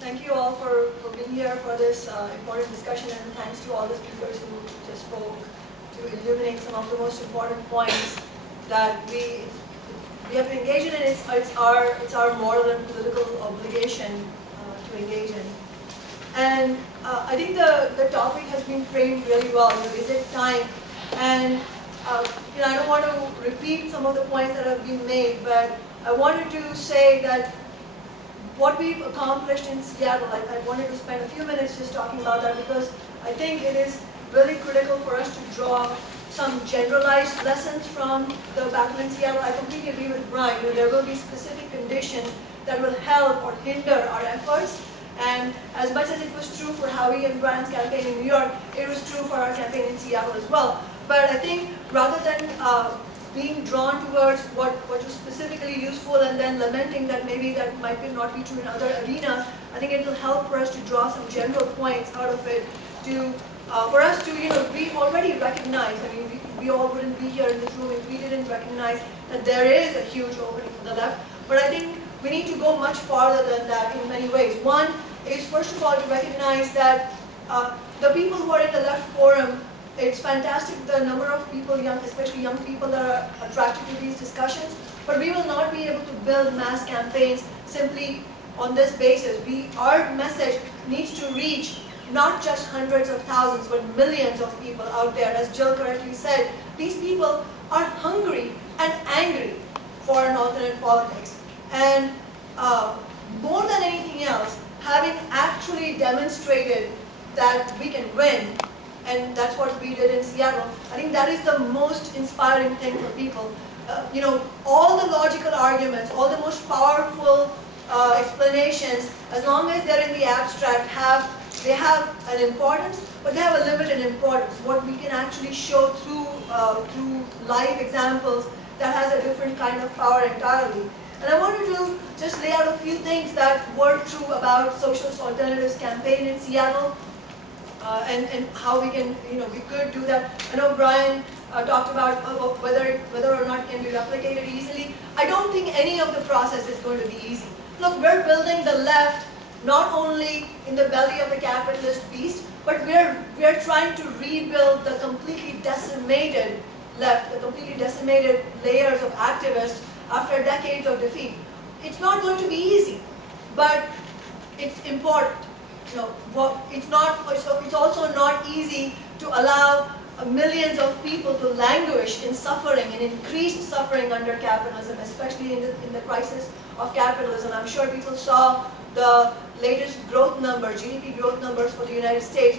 Thank you all for being here for this important discussion, and thanks to all the speakers who just spoke to illuminate some of the most important points that we have to engage in, and it's our moral and political obligation to engage in. And I think the topic has been framed really well. Is it time? And I don't want to repeat some of the points that have been made, but I wanted to say that what we've accomplished in Seattle, I wanted to spend a few minutes just talking about that, because I think it is really critical for us to draw some generalized lessons from the battle in Seattle. I completely agree with Brian. There will be specific conditions that will help or hinder our efforts. And as much as it was true for Howie and Brian's campaign in New York, it was true for our campaign in Seattle as well. But I think rather than being drawn towards what was specifically useful and then lamenting that maybe that might not be true in other arenas, I think it will help for us to draw some general points out of it for us to, we already recognize, I mean, we all wouldn't be here in this room if we didn't recognize that there is a huge opening for the left. But I think we need to go much farther than that in many ways. One is, first of all, to recognize that the people who are in the left forum, it's fantastic the number of people, especially young people, that are attracted to these discussions, but we will not be able to build mass campaigns simply on this basis. Our message needs to reach not just hundreds of thousands, but millions of people out there. As Jill correctly said, these people are hungry and angry for an alternate politics. And more than anything else, having actually demonstrated that we can win, and that's what we did in Seattle, I think that is the most inspiring thing for people. All the logical arguments, all the most powerful explanations, as long as they're in the abstract, they have an importance, but they have a limited importance. What we can actually show through live examples, that has a different kind of power entirely. And I wanted to just lay out a few things that were true about Socialist Alternatives campaign in Seattle, and how we can, we could do that. I know Brian talked about whether or not it can be replicated easily. I don't think any of the process is going to be easy. Look, we're building the left not only in the belly of the capitalist beast, but we're trying to rebuild the completely decimated left, the completely decimated layers of activists after decades of defeat. It's not going to be easy, but it's important. It's also not easy to allow millions of people to languish in suffering, in increased suffering under capitalism, especially in the crisis of capitalism. I'm sure people saw the latest growth numbers, GDP growth numbers for the United States.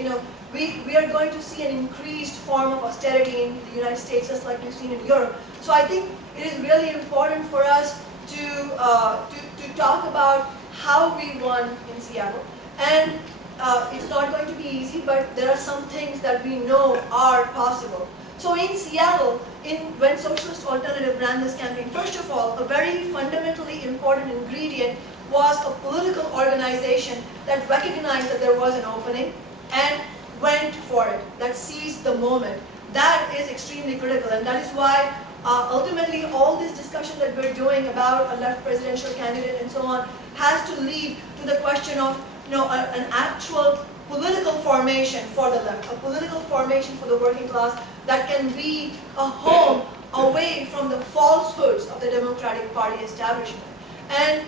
We are going to see an increased form of austerity in the United States, just like we've seen in Europe. So I think it is really important for us to talk about how we won in Seattle. And it's not going to be easy, but there are some things that we know are possible. So in Seattle, when Socialist Alternative ran this campaign, first of all, a very fundamentally important ingredient was a political organization that recognized that there was an opening and went for it, that seized the moment. That is extremely critical, and that is why ultimately all this discussion that we're doing about a left presidential candidate and so on has to lead to the question of an actual political formation for the left, a political formation for the working class that can be a home away from the falsehoods of the Democratic Party establishment. And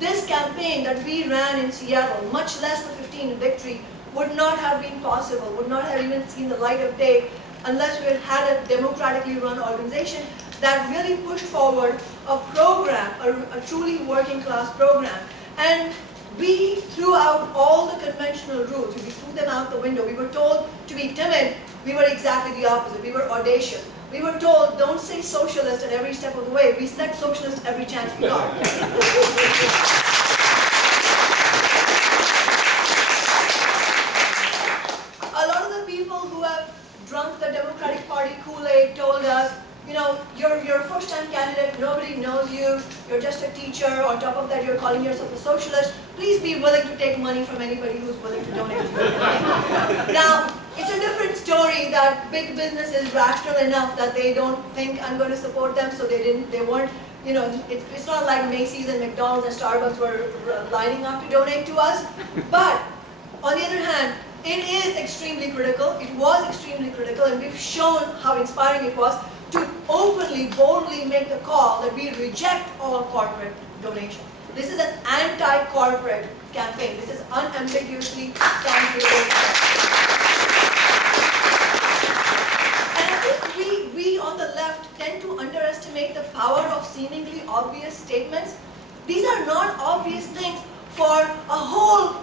this campaign that we ran in Seattle, much less the 15 victory, would not have been possible, would not have even seen the light of day unless we had a democratically run organization that really pushed forward a program, a truly working class program. And we threw out all the conventional rules. We threw them out the window. We were told to be timid. We were exactly the opposite. We were audacious. We were told, don't say socialist at every step of the way. We said socialist every chance we got. A lot of the people who have drunk the Democratic Party Kool-Aid told us, you're a first-time candidate, nobody knows you, you're just a teacher, on top of that you're calling yourself a socialist, please be willing to take money from anybody who's willing to donate to you. Now, it's a different story that big business is rational enough that they don't think I'm going to support them, so they weren't, it's not like Macy's and McDonald's and Starbucks were lining up to donate to us. But, on the other hand, it is extremely critical, it was extremely critical, and we've shown how inspiring it was to openly, boldly make the call that we reject all corporate donation. This is an anti-corporate campaign. This is unambiguously stands for the And I think we on the left tend to underestimate the power of seemingly obvious statements. These are not obvious things for a whole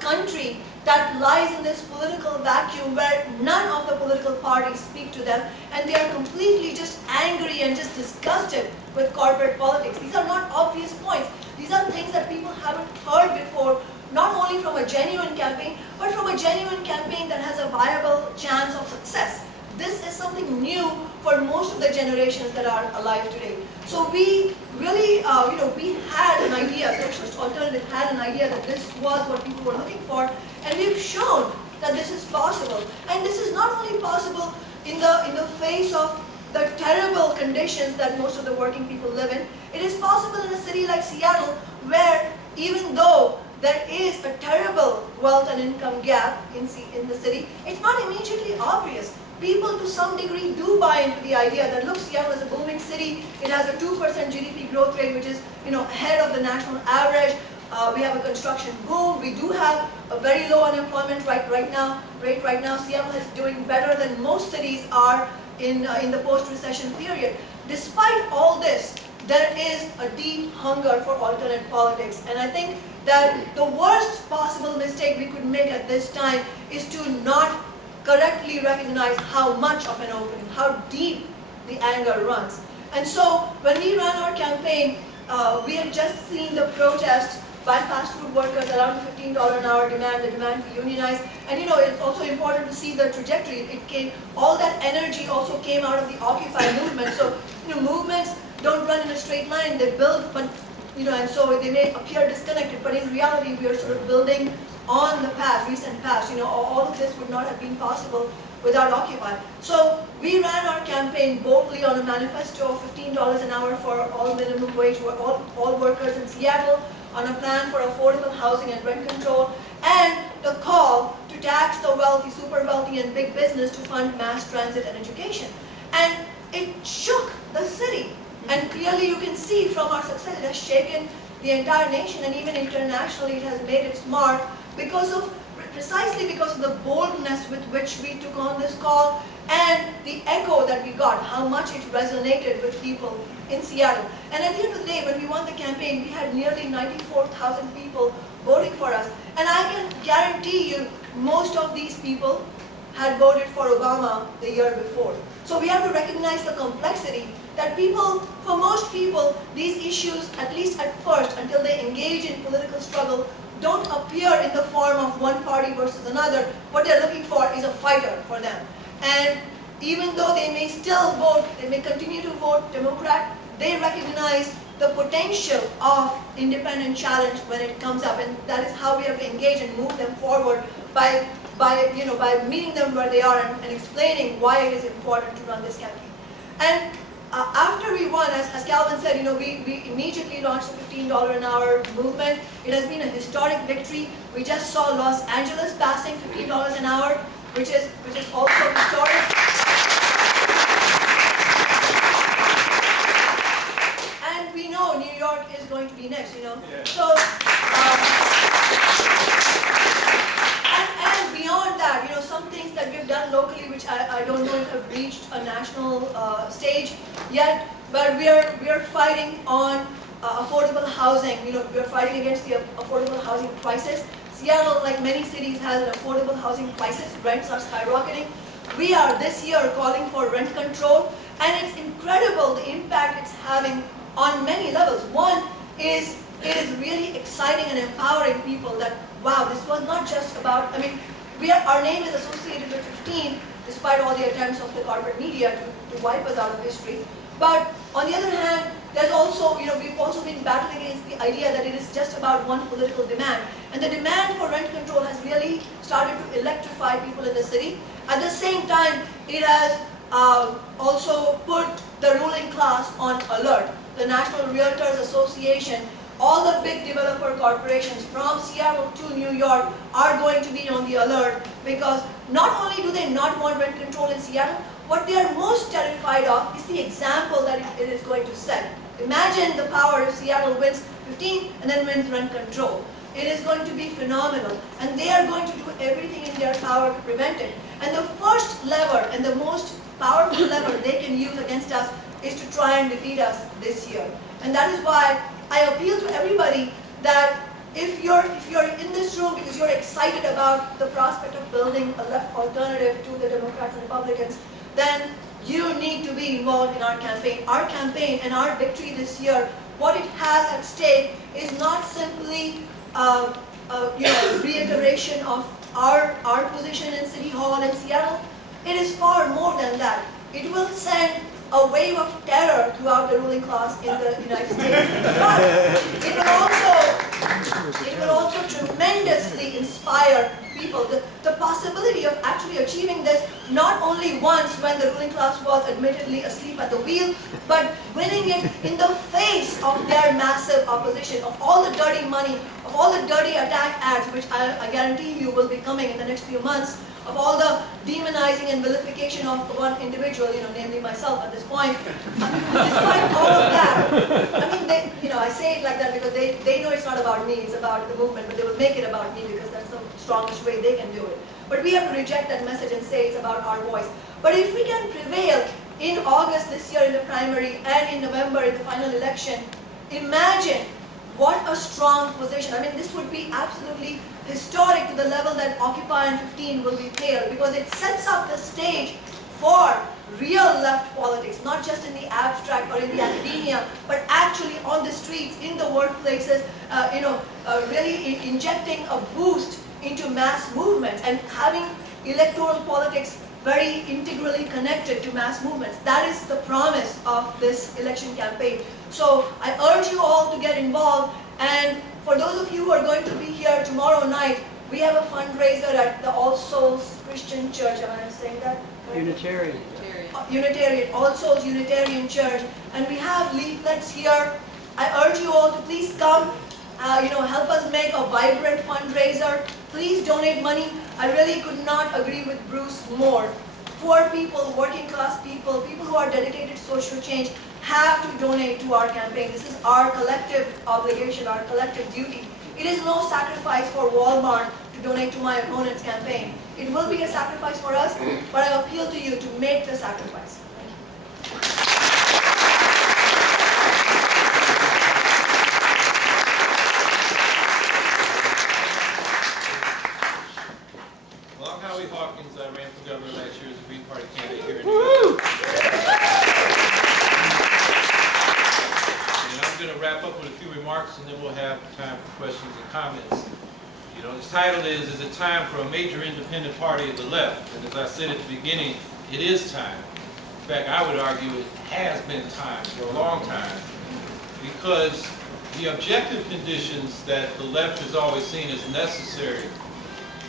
country that lies in this political vacuum where none of the political parties speak to them, and they are completely just angry and just disgusted with corporate politics. These are not obvious points. These are things that people haven't heard before, not only from a genuine campaign, but from a genuine campaign that has a viable chance of success. This is something new for most of the generations that are alive today. So we really, we had an idea, Socialist Alternative had an idea that this was what people were looking for, and we've shown that this is possible. And this is not only possible in the face of the terrible conditions that most of the working people live in. It is possible in a city like Seattle, where even though there is a terrible wealth and income gap in the city, it's not immediately obvious. People to some degree do buy into the idea that, look, Seattle is a booming city, it has a 2% GDP growth rate, which is ahead of the national average. We have a construction boom. We do have a very low unemployment rate right now. Seattle is doing better than most cities are in the post-recession period. Despite all this, there is a deep hunger for alternate politics. And I think that the worst possible mistake we could make at this time is to not correctly recognize how much of an opening, how deep the anger runs. And so when we ran our campaign, we had just seen the protest by fast food workers around the $15 an hour demand, the demand to unionize. And it's also important to see the trajectory. All that energy also came out of the Occupy movement. So, movements don't run in a straight line, they build, but, and so they may appear disconnected, but in reality we are sort of building on the past, recent past. All of this would not have been possible without Occupy. So we ran our campaign boldly on a manifesto of $15 an hour for all minimum wage, all workers in Seattle, on a plan for affordable housing and rent control, and the call to tax the wealthy, super wealthy, and big business to fund mass transit and education. And it shook the city. And clearly you can see from our success, it has shaken the entire nation, and even internationally it has made its mark precisely because of the boldness with which we took on this call and the echo that we got, how much it resonated with people in Seattle. And at the end of the day, when we won the campaign, we had nearly 94,000 people voting for us. And I can guarantee you, most of these people had voted for Obama the year before. So we have to recognize the complexity that for most people, these issues, at least at first, until they engage in political struggle, don't appear in the form of one party versus another. What they're looking for is a fighter for them. And even though they may still vote, they may continue to vote Democrat, they recognize the potential of independent challenge when it comes up. And that is how we have to engage and move them forward by meeting them where they are and explaining why it is important to run this campaign. And after we won, as Calvin said, we immediately launched the $15 an hour movement. It has been a historic victory. We just saw Los Angeles passing $15 an hour, which is also historic. And we know New York is going to be next, Yeah. So, and beyond that, some things that we've done locally, which I don't know if have reached a national stage yet, but we are fighting on affordable housing. We are fighting against the affordable housing crisis. Seattle, like many cities, has an affordable housing crisis. Rents are skyrocketing. We are this year calling for rent control, and it's incredible the impact it's having on many levels. One is it is really exciting and empowering people that, wow, this was not just about, our name is associated with 15, despite all the attempts of the corporate media to wipe us out of history. But on the other hand, there's also, we've also been battling against the idea that it is just about one political demand. And the demand for rent control has really started to electrify people in the city. At the same time, it has also put the ruling class on alert. The National Realtors Association, all the big developer corporations from Seattle to New York are going to be on the alert, because not only do they not want rent control in Seattle, what they are most terrified of is the example that it is going to set. Imagine the power if Seattle wins 15 and then wins rent control. It is going to be phenomenal, and they are going to do everything in their power to prevent it. And the first lever and the most powerful lever they can use against us is to try and defeat us this year. And that is why I appeal to everybody that if you're in this room because you're excited about the prospect of building a left alternative to the Democrats and Republicans, then you need to be involved in our campaign. Our campaign and our victory this year, what it has at stake is not simply reiteration of our position in City Hall in Seattle. It is far more than that. It will send a wave of terror throughout the ruling class in the United States. But it will also tremendously inspire people. The possibility of actually achieving this not only once when the ruling class was admittedly asleep at the wheel, but winning it in the face of their massive opposition, of all the dirty money, of all the dirty attack ads, which I guarantee you will be coming in the next few months, of all the demonizing and vilification of one individual, namely myself at this point. Despite all of that, I mean, I say it like that because they know it's not about me, it's about the movement, but they will make it about me because that's the strongest way they can do it. But we have to reject that message and say it's about our voice. But if we can prevail in August this year in the primary and in November in the final election, imagine what a strong position. I mean, this would be absolutely historic to the level that Occupy and 15 will be pale, because it sets up the stage for real left politics, not just in the abstract or in the academia, but actually on the streets, in the workplaces, really injecting a boost into mass movements and having electoral politics very integrally connected to mass movements. That is the promise of this election campaign. So I urge you all to get involved, and for those of you who are going to be here tomorrow night, we have a fundraiser at the All Souls Christian Church. Am I saying that? Unitarian. Unitarian, All Souls Unitarian Church, and we have leaflets here. I urge you all to please come, help us make a vibrant fundraiser. Please donate money. I really could not agree with Bruce more. Poor people, working class people, people who are dedicated to social change have to donate to our campaign. This is our collective obligation, our collective duty. It is no sacrifice for Walmart to donate to my opponent's campaign. It will be a sacrifice for us, but I appeal to you to make the sacrifice. Well, I'm Howie Hawkins. I ran for governor last year as a Green Party candidate here in New York. And I'm going to wrap up with a few remarks, and then we'll have time for questions and comments. The title is it time for a major independent party of the left? And as I said at the beginning, it is time. In fact, I would argue it has been time for a long time, because the objective conditions that the left has always seen as necessary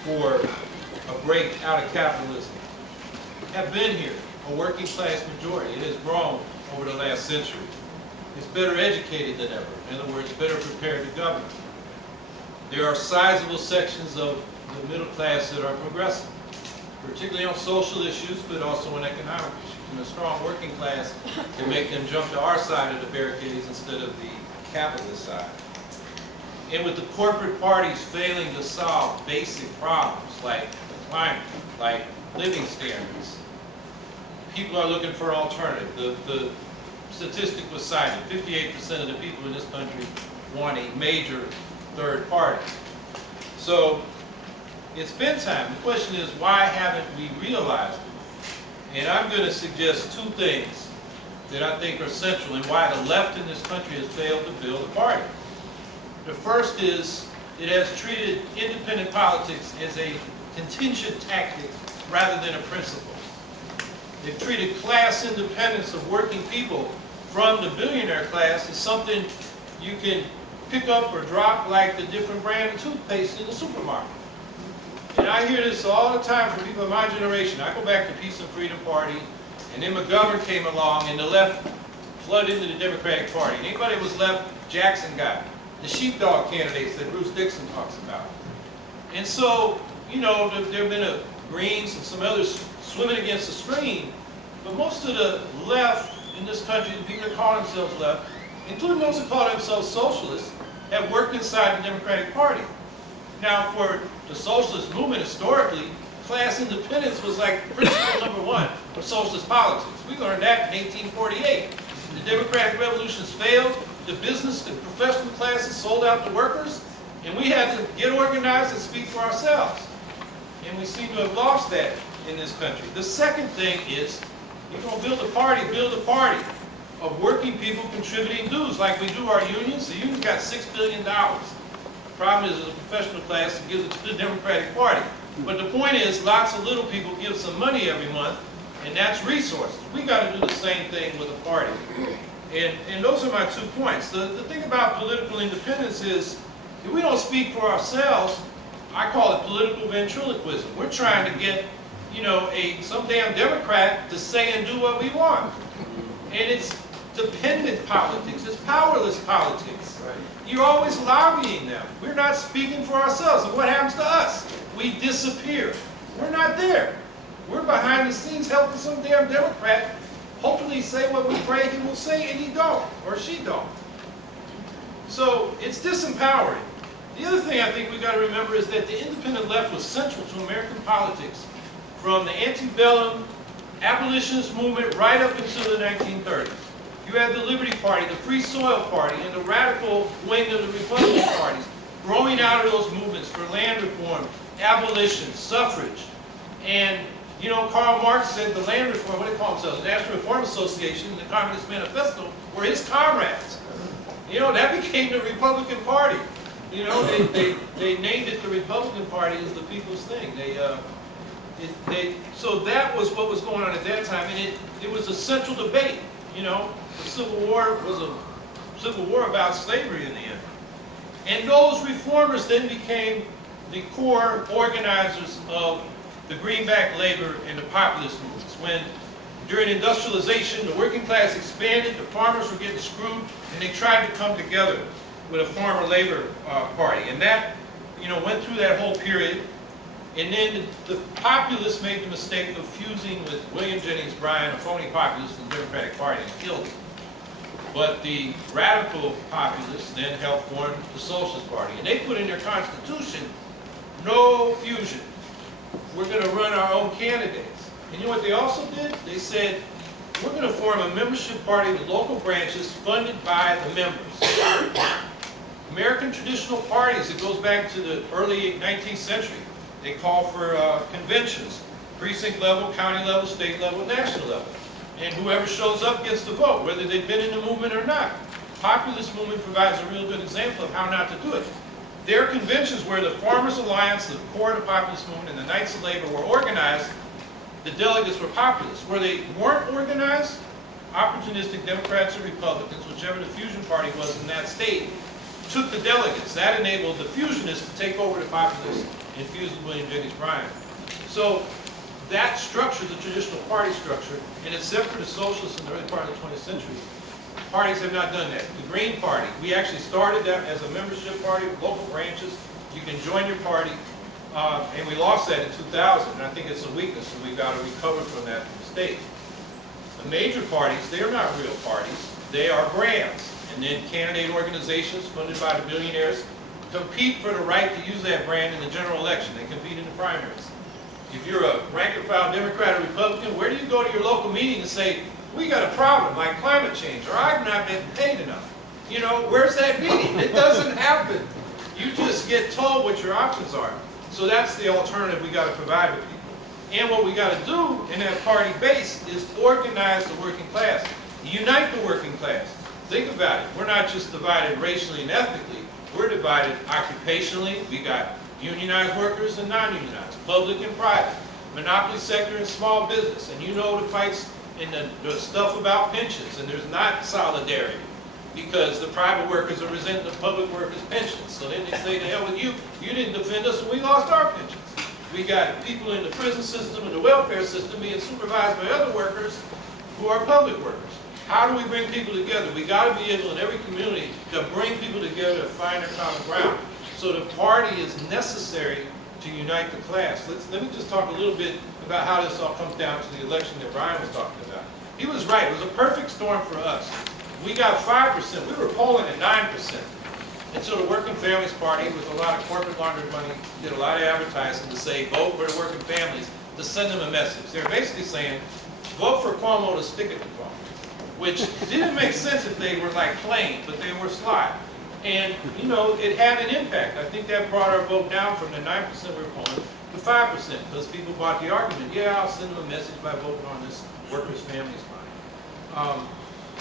for a break out of capitalism have been here. A working class majority. It has grown over the last century. It's better educated than ever. In other words, better prepared to govern. There are sizable sections of the middle class that are progressive, particularly on social issues, but also on economic issues. And a strong working class can make them jump to our side of the barricades instead of the capitalist side. And with the corporate parties failing to solve basic problems like climate, like living standards, people are looking for an alternative. The statistic was cited, 58% of the people in this country want a major third party. So it's been time. The question is, why haven't we realized it? And I'm going to suggest two things that I think are central in why the left in this country has failed to build a party. The first is it has treated independent politics as a contingent tactic rather than a principle. They've treated class independence of working people from the billionaire class as something you can pick up or drop like the different brand of toothpaste in the supermarket. And I hear this all the time from people of my generation. I go back to Peace and Freedom Party, and then McGovern came along, and the left flooded into the Democratic Party. And anybody that was left, Jackson got. The sheepdog candidates that Bruce Dixon talks about. And so, there have been a Greens and some others swimming against the stream, but most of the left in this country, the people that call themselves left, including those who call themselves socialists, have worked inside the Democratic Party. Now, for the socialist movement historically, class independence was like principle number one of socialist politics. We learned that in 1848. The democratic revolutions failed, the business and professional classes sold out to workers, And we had to get organized and speak for ourselves. And we seem to have lost that in this country. The second thing is, you're going to build a party of working people contributing dues like we do our unions. The union's got $6 billion. The problem is, as a professional class, it gives it to the Democratic Party. But the point is, lots of little people give some money every month, and that's resources. We got to do the same thing with a party. And those are my 2 points. The thing about political independence is, if we don't speak for ourselves, I call it political ventriloquism. We're trying to get, some damn Democrat to say and do what we want. And it's dependent politics. It's powerless politics. You're always lobbying them. We're not speaking for ourselves. And what happens to us? We disappear. We're not there. We're behind the scenes helping some damn Democrat hopefully say what we pray he will say, and he don't, or she don't. So it's disempowering. The other thing I think we got to remember is that the independent left was central to American politics from the antebellum abolitionist movement right up until the 1930s. You had the Liberty Party, the Free Soil Party, and the radical wing of the Republican parties growing out of those movements for land reform, abolition, suffrage. And, Karl Marx said the land reform, what do they call themselves? The National Reform Association and the Communist Manifesto were his comrades. That became the Republican Party. They named it the Republican Party as the people's thing. So that was what was going on at that time, and it was a central debate. The Civil War was a civil war about slavery in the end. And those reformers then became the core organizers of the greenback labor and the populist movements. When, during industrialization, the working class expanded, the farmers were getting screwed, and they tried to come together with a farmer labor party. And that, went through that whole period. And then the populists made the mistake of fusing with William Jennings Bryan, a phony populist in the Democratic Party, and killed him. But the radical populists then helped form the Socialist Party. And they put in their constitution, no fusion. We're going to run our own candidates. And you know what they also did? They said, we're going to form a membership party with local branches funded by the members. American traditional parties, it goes back to the early 19th century. They call for conventions, precinct level, county level, state level, national level. And whoever shows up gets to vote, whether they've been in the movement or not. Populist movement provides a real good example of how not to do it. Their conventions where the Farmers Alliance, the core of the populist movement, and the Knights of Labor were organized, the delegates were populists. Where they weren't organized, opportunistic Democrats or Republicans, whichever the fusion party was in that state, took the delegates. That enabled the fusionists to take over the populists and fuse with William Jennings Bryan. So that structure is a traditional party structure, and except for the socialists in the early part of the 20th century, parties have not done that. The Green Party, we actually started that as a membership party with local branches. You can join your party, and we lost that in 2000, and I think it's a weakness, and we've got to recover from that mistake. The major parties, they're not real parties. They are brands, and then candidate organizations funded by the billionaires compete for the right to use that brand in the general election. They compete in the primaries. If you're a rank-and-file Democrat or Republican, where do you go to your local meeting and say, we got a problem like climate change, or I've not been paid enough? Where's that meeting? It doesn't happen. You just get told what your options are. So that's the alternative we got to provide with people. And what we got to do in that party base is organize the working class, unite the working class. Think about it. We're not just divided racially and ethnically. We're divided occupationally. We got unionized workers and non-unionized, public and private, monopoly sector and small business. And you know the fights and the stuff about pensions, and there's not solidarity because the private workers are resenting the public workers' pensions. So then they say, to hell with you, you didn't defend us when we lost our pensions. We got people in the prison system and the welfare system being supervised by other workers who are public workers. How do we bring people together? We got to be able in every community to bring people together to find their common ground. So the party is necessary to unite the class. Let me just talk a little bit about how this all comes down to the election that Brian was talking about. He was right. It was a perfect storm for us. We got 5%. We were polling at 9%. And so the Working Families Party, with a lot of corporate laundered money, did a lot of advertising to say, vote for the working families, to send them a message. They're basically saying, vote for Cuomo to stick it to Cuomo, which didn't make sense if they were like plain, but they were sly. And, you know, it had an impact. I think that brought our vote down from the 9% we were polling to 5%, because people bought the argument, yeah, I'll send them a message by voting on this workers' families line.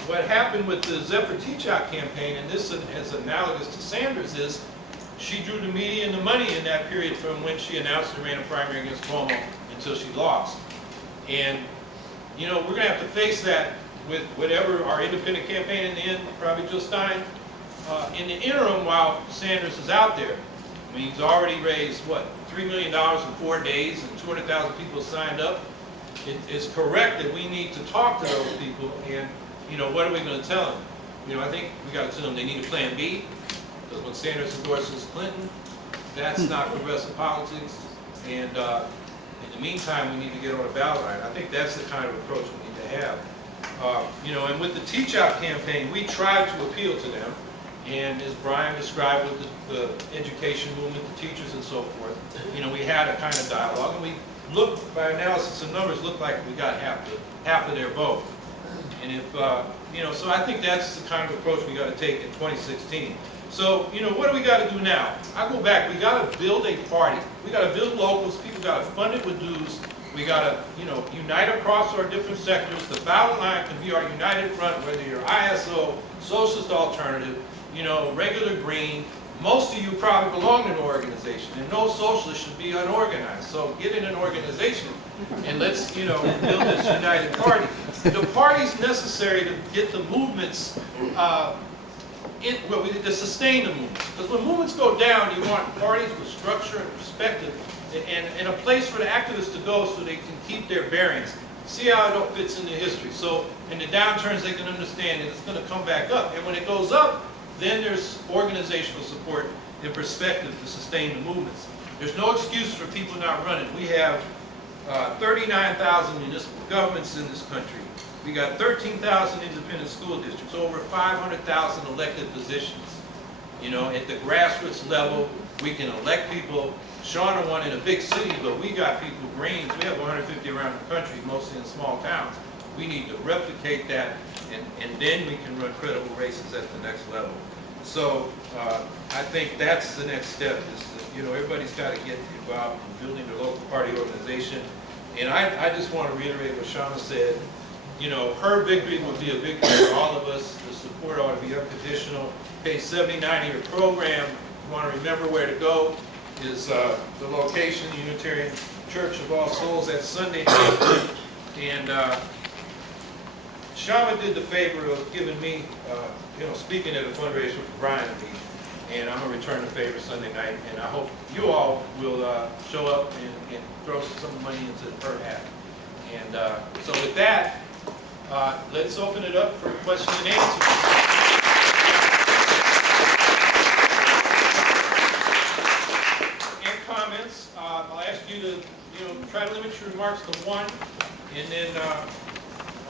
What happened with the Zephyr Teach Out campaign, and this is analogous to Sanders, is she drew the media and the money in that period from when she announced and ran a primary against Cuomo until she lost. And, you know, we're going to have to face that with whatever our independent campaign in the end, probably Jill Stein. In the interim, while Sanders is out there, I mean, he's already raised, what, $3 million in 4 days and 200,000 people signed up. It's correct that we need to talk to those people and, you know, what are we going to tell them? You know, I think we got to tell them they need a plan B, because when Sanders endorses Clinton, that's not progressive politics. And in the meantime, we need to get on the ballot line. I think that's the kind of approach we need to have. You know, and with the Teach Out campaign, we tried to appeal to them. And as Brian described with the education movement, the teachers and so forth, you know, we had a kind of dialogue, and we looked, by analysis of numbers, looked like we got half of their vote. And if, you know, so I think that's the kind of approach we got to take in 2016. So, you know, what do we got to do now? I go back, we got to build a party. We got to build locals, people got to fund it with dues. We got to, you know, unite across our different sectors. The ballot line can be our united front, whether you're ISO, socialist alternative, you know, regular green. Most of you probably belong in an organization, and no socialist should be unorganized. So get in an organization, and let's, you know, build this united party. The party's necessary to get the movements, to sustain the movements. Because when movements go down, you want parties with structure and perspective, and a place for the activists to go so they can keep their bearings. See how it all fits into history. So in the downturns, they can understand that it's going to come back up. And when it goes up, then there's organizational support and perspective to sustain the movements. There's no excuse for people not running. We have 39,000 municipal governments in this country. We got 13,000 independent school districts, over 500,000 elected positions. You know, at the grassroots level, we can elect people. Shauna won in a big city, but we got people, Greens, we have 150 around the country, mostly in small towns. We need to replicate that, and then we can run credible races at the next level. So I think that's the next step, is that, you know, everybody's got to get involved in building their local party organization. And I just want to reiterate what Shauna said. You know, her victory will be a victory for all of us. The support ought to be unconditional. Page 79 of your program, you want to remember where to go, is the location, Unitarian Church of All Souls, at Sunday night. And Shauna did the favor of giving me, you know, speaking at a fundraiser for Brian and me. And I'm going to return the favor Sunday night. And I hope you all will show up and throw some money into her hat. And so with that, let's open it up for questions and answers. Comments. I'll ask you to, you know, try to limit your remarks to one, and then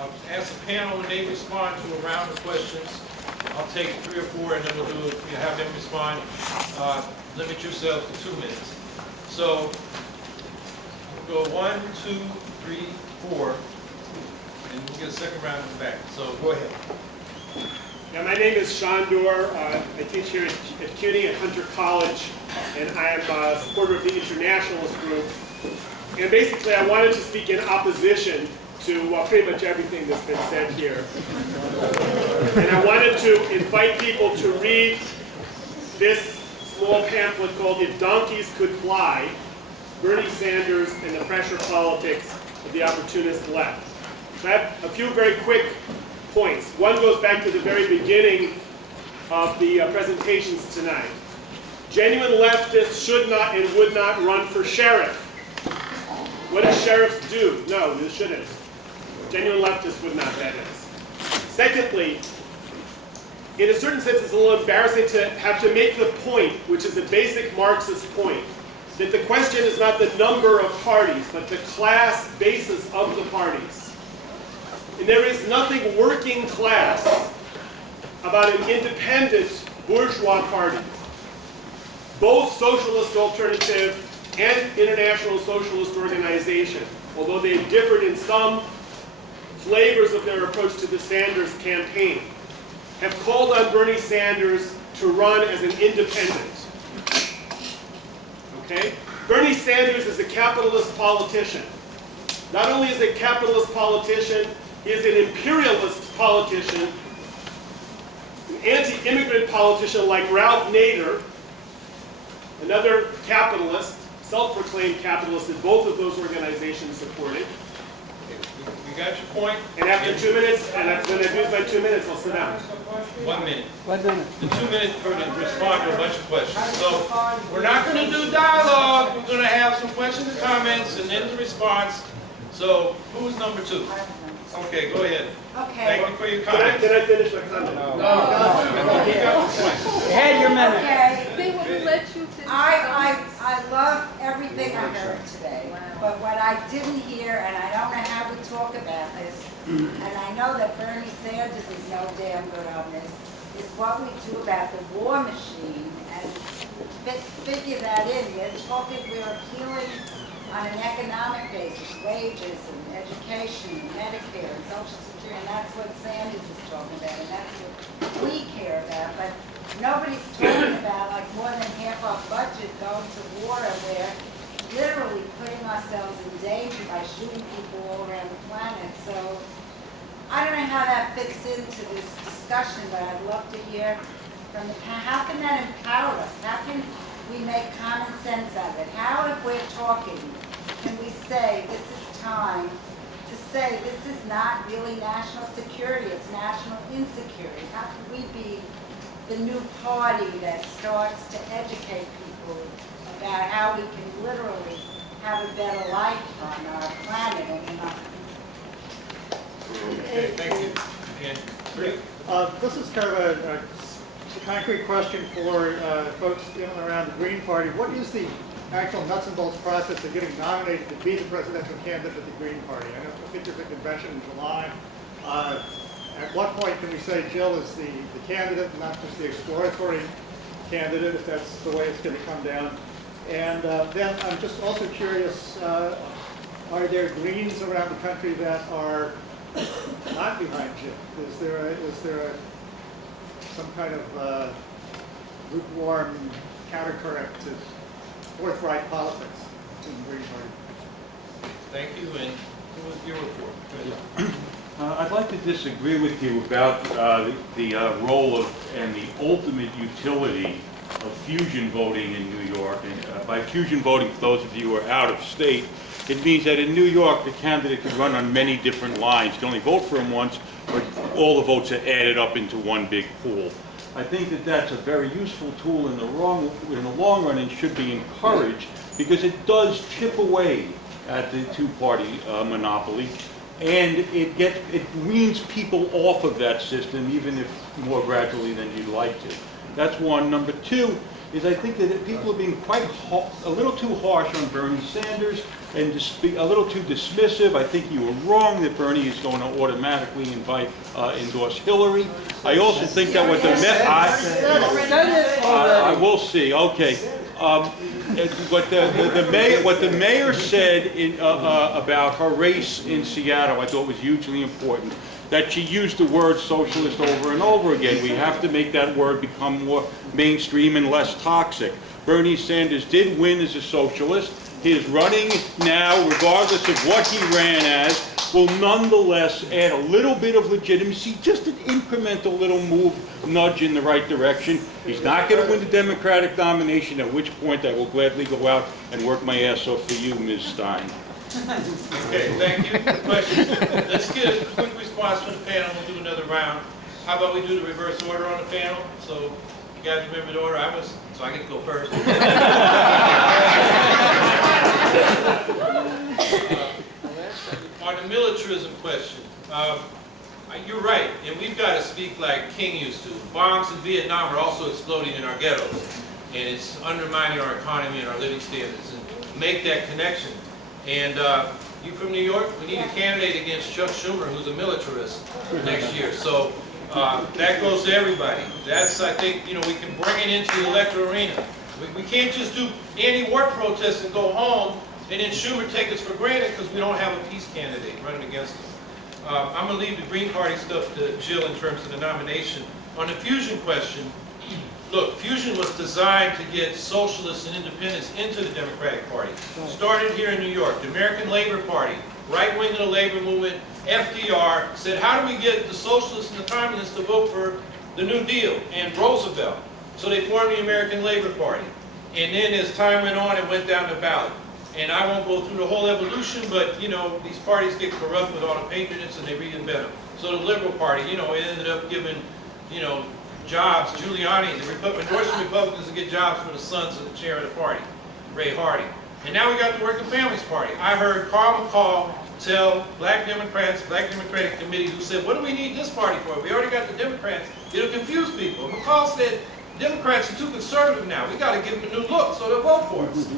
I'll ask the panel when they respond to a round of questions. I'll take 3 or 4, and then we'll do it. You have them respond. Limit yourself to 2 minutes. So we'll go 1, 2, 3, 4, and we'll get a second round in the back. So go ahead. Yeah, my name is Sean Dorr. I teach here at CUNY at Hunter College, and I am a supporter of the Internationalist Group. And basically, I wanted to speak in opposition to pretty much everything that's been said here. And I wanted to invite people to read this small pamphlet called If Donkeys Could Fly, Bernie Sanders and the Pressure Politics of the Opportunist Left. So I have a few very quick points. One goes back to the very beginning of the presentations tonight. Genuine leftists should not and would not run for sheriff. What do sheriffs do? No, they shouldn't. Genuine leftists would not, that is. Secondly, in a certain sense, it's a little embarrassing to have to make the point, which is a basic Marxist point, that the question is not the number of parties, but the class basis of the parties. And there is nothing working class about an independent bourgeois party. Both Socialist Alternative and International Socialist Organization, although they differed in some flavors of their approach to the Sanders campaign, have called on Bernie Sanders to run as an independent. Okay? Bernie Sanders is a capitalist politician. Not only is he a capitalist politician, he is an imperialist politician, an anti-immigrant politician like Ralph Nader, another capitalist, self-proclaimed capitalist that both of those organizations supported. You got your point? And after 2 minutes, and when I've used my 2 minutes, I'll sit down. 1 minute. 1 minute. The 2 minutes for to respond to a bunch of questions. So we're not going to do dialogue. We're going to have some questions and comments and then the response. So who's number 2? Okay, go ahead. Okay. Thank you for your Can I comments. finish my comment? You got the point. You had your minute. Okay. They wouldn't let you finish. I love everything I heard today, but what I didn't hear, and I don't know how we talk about this, and I know that Bernie Sanders is no damn good on this, is what we do about the war machine and figure that in. We're appealing on an economic basis, wages and education and Medicare and Social Security, and that's what Sanders is talking about, and that's what we care about. But nobody's talking about like more than half our budget going to war, and we're literally putting ourselves in danger by shooting people all around the planet. So I don't know how that fits into this discussion, but I'd love to hear from the panel. How can that empower us? How can we make common sense of it? How, if we're talking, can we say this is time to say this is not really national security, it's national insecurity? How can we be the new party that starts to educate people about how we can literally have a better life on our planet and not? Okay, thank you. And 3? This is kind of a concrete question for folks in and around the Green Party. What is the actual nuts and bolts process of getting nominated to be the presidential candidate of the Green Party? I think there's a convention in July. At what point can we say Jill is the candidate, not just the exploratory candidate, if that's the way it's going to come down? And then I'm just also curious, are there Greens around the country that are not behind Jill? Is there some kind of lukewarm countercurrent to forthright politics in the Green Party? Thank you. And who was your report? Go ahead. I'd like to disagree with you about the role of and the ultimate utility of fusion voting in New York. And by fusion voting, for those of you who are out of state, it means that in New York, the candidate can run on many different lines. You can only vote for him once, but all the votes are added up into one big pool. I think that that's a very useful tool in the long run and should be encouraged because it does chip away at the two-party monopoly. And it weans people off of that system, even if more gradually than you'd like to. That's one. Number 2 is I think that people are being a little too harsh on Bernie Sanders and a little too dismissive. I think you were wrong that Bernie is going to automatically endorse Hillary. I also think that what I will see. Okay. What the mayor said about her race in Seattle, I thought was hugely important. That she used the word socialist over and over again. We have to make that word become more mainstream and less toxic. Bernie Sanders did win as a socialist. His running now, regardless of what he ran as, will nonetheless add a little bit of legitimacy, just an incremental little nudge in the right direction. He's not going to win the Democratic nomination, at which point I will gladly go out and work my ass off for you, Ms. Stein. Okay, thank you. Questions? Let's get a quick response from the panel. We'll do another round. How about we do the reverse order on the panel? So you guys remember the order? So I get to go first. On the militarism question, you're right, and we've got to speak like King used to. Bombs in Vietnam are also exploding in our ghettos, and it's undermining our economy and our living standards. And make that connection. And you from New York? We need a candidate against Chuck Schumer, who's a militarist, next year. So that goes to everybody. That's, I think, we can bring it into the electoral arena. We can't just do anti-war protests and go home, and then Schumer take us for granted because we don't have a peace candidate running against us. I'm going to leave the Green Party stuff to Jill in terms of the nomination. On the fusion question, Look, Fusion was designed to get socialists and independents into the Democratic Party. Started here in New York, the American Labor Party, right wing of the labor movement, FDR, said, how do we get the socialists and the communists to vote for the New Deal and Roosevelt? So they formed the American Labor Party. And then as time went on, it went down the ballot. And I won't go through the whole evolution, but, you know, these parties get corrupt with all the patriots and they reinvent them. So the Liberal Party, you know, it ended up giving, you know, jobs, Giuliani, endorsing Republicans to get jobs for the sons of the chair of the party, Ray Harding. And now we got the Working Families Party. I heard Carl McCall tell black Democrats, black Democratic committees who said, what do we need this party for? We already got the Democrats. It'll confuse people. McCall said, Democrats are too conservative now. We got to give them a new look so they'll vote for us.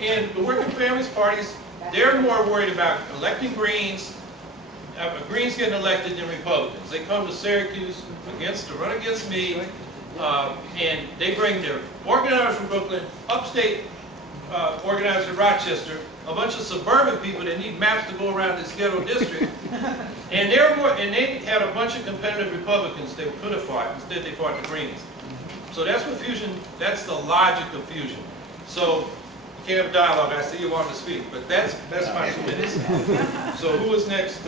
And the Working Families parties, they're more worried about electing Greens, Greens getting elected than Republicans. They come to Syracuse to run against me, and they bring their organizers from Brooklyn, upstate organizers from Rochester, a bunch of suburban people that need maps to go around this ghetto district, and they had a bunch of competitive Republicans they could have fought. Instead, they fought the Greens. So that's what Fusion. That's the logic of Fusion. So you can't have dialogue. I see you want to speak, but that's my 2 minutes. So who is next?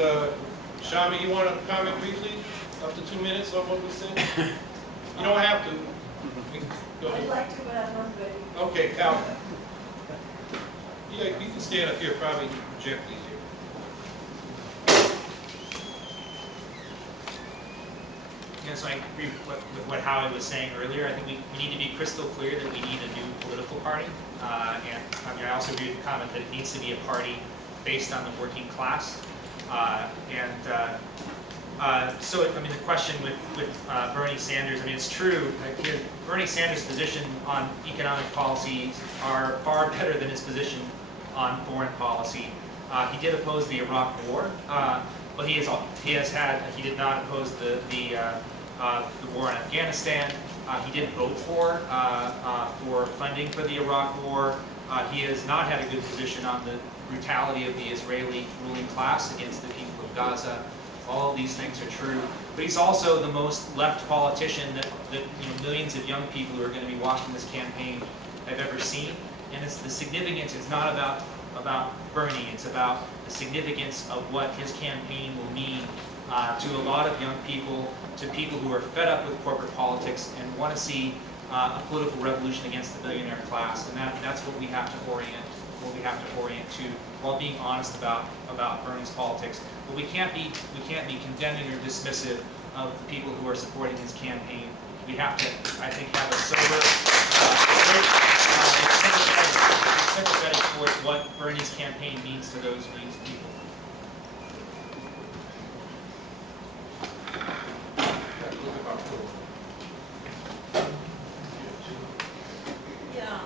Shami, you want to comment briefly? Up to 2 minutes on what we said? You don't have to. Go I'd ahead. like to, but I'm not ready. Okay, Calvin. Yeah, you can stand up here, probably project easier. Yeah, so I agree with what Howie was saying earlier. I think we need to be crystal clear that we need a new political party. And I mean, I also agree with the comment that it needs to be a party based on the working class. So, I mean, the question with Bernie Sanders, I mean, it's true. Bernie Sanders' position on economic policies are far better than his position on foreign policy. He did oppose the Iraq War, but he did not oppose the war in Afghanistan. He did vote for funding for the Iraq War. He has not had a good position on the brutality of the Israeli ruling class against the people of Gaza. All of these things are true. But he's also the most left politician that millions of young people who are going to be watching this campaign have ever seen. And it's the significance, it's not about Bernie, it's about the significance of what his campaign will mean to a lot of young people, to people who are fed up with corporate politics and want to see a political revolution against the billionaire class. And that's what we have to orient to, while being honest about Bernie's politics. But we can't be condemning or dismissive of the people who are supporting his campaign. We have to, I think, have a sober sympathetic towards what Bernie's campaign means to those people. Yeah,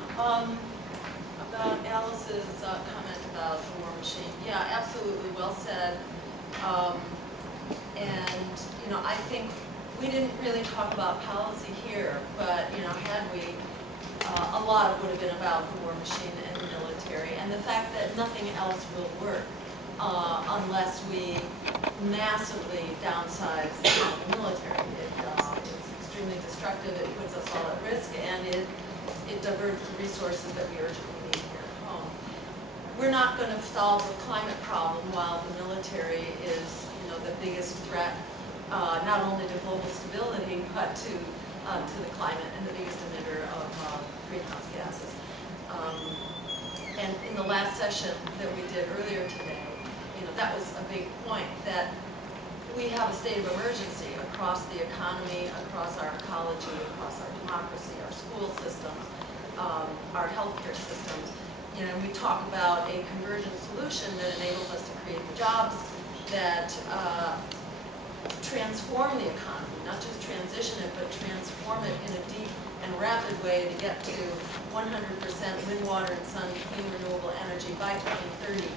about Alice's comment about the war machine. Yeah, absolutely, well said. And, I think we didn't really talk about policy here, but, had we, a lot of it would have been about the war machine and the military, and the fact that nothing else will work unless we massively downsize the military. It's extremely destructive, it puts us all at risk, and it diverts the resources that we urgently need here at home. We're not going to solve the climate problem while the military is, the biggest threat, not only to global stability, but to the climate and the biggest emitter of greenhouse gases. And in the last session that we did earlier today, that was a big point, that we have a state of emergency across the economy, across our ecology, across our democracy, our school systems, our healthcare systems. We talk about a convergent solution that enables us to create the jobs that transform the economy, not just transition it, but transform it in a deep and rapid way to get to 100% wind, water, and sun clean renewable energy by 2030.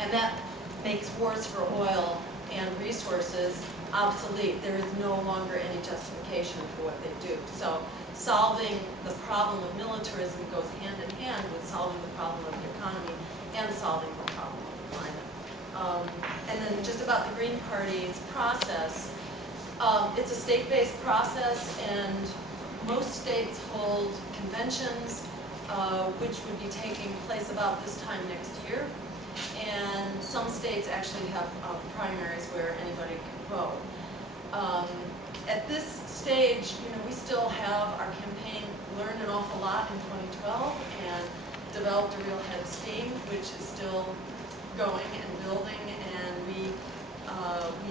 And that makes wars for oil and resources obsolete. There is no longer any justification for what they do. So solving the problem of militarism goes hand in hand with solving the problem of the economy and solving the problem of the climate. And then just about the Green Party's process, it's a state-based process, and most states hold conventions, which would be taking place about this time next year. And some states actually have primaries where anybody can vote. At this stage, we still have our campaign learned an awful lot in 2012 and developed a real head of steam, which is still going and building. And we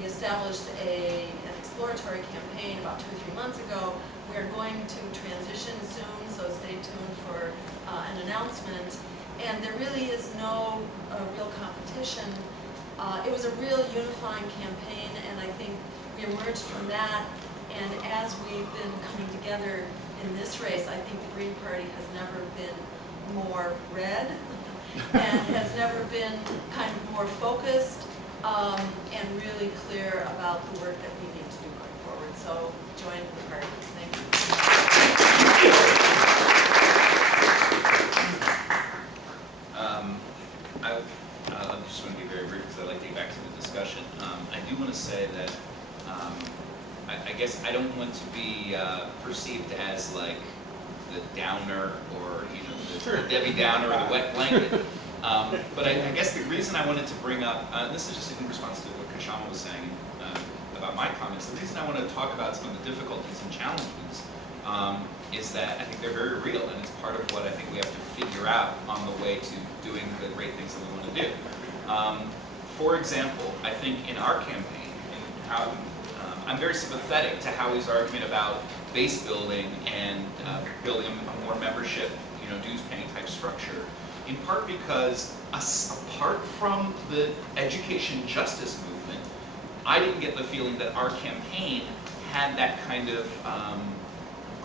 established an exploratory campaign about 2 or 3 months ago. We are going to transition soon, so stay tuned for an announcement. And there really is no real competition. It was a real unifying campaign, and I think we emerged from that. And as we've been coming together in this race, I think the Green Party has never been more red and has never been kind of more focused and really clear about the work that we need to do going forward. So join the party. Thank you. I just want to be very brief because I'd like to get back to the discussion. I do want to say that I guess I don't want to be perceived as like the downer or the Debbie Downer or the wet blanket. But I guess the reason I wanted to bring up, this is just in response to what Kashama was saying about my comments, the reason I want to talk about some of the difficulties and challenges is that I think they're very real, and it's part of what I think we have to figure out on the way to doing the great things that we want to do. For example, I think in our campaign, I'm very sympathetic to Howie's argument about base building and building a more membership, dues-paying type structure, in part because apart from the education justice movement, I didn't get the feeling that our campaign had that kind of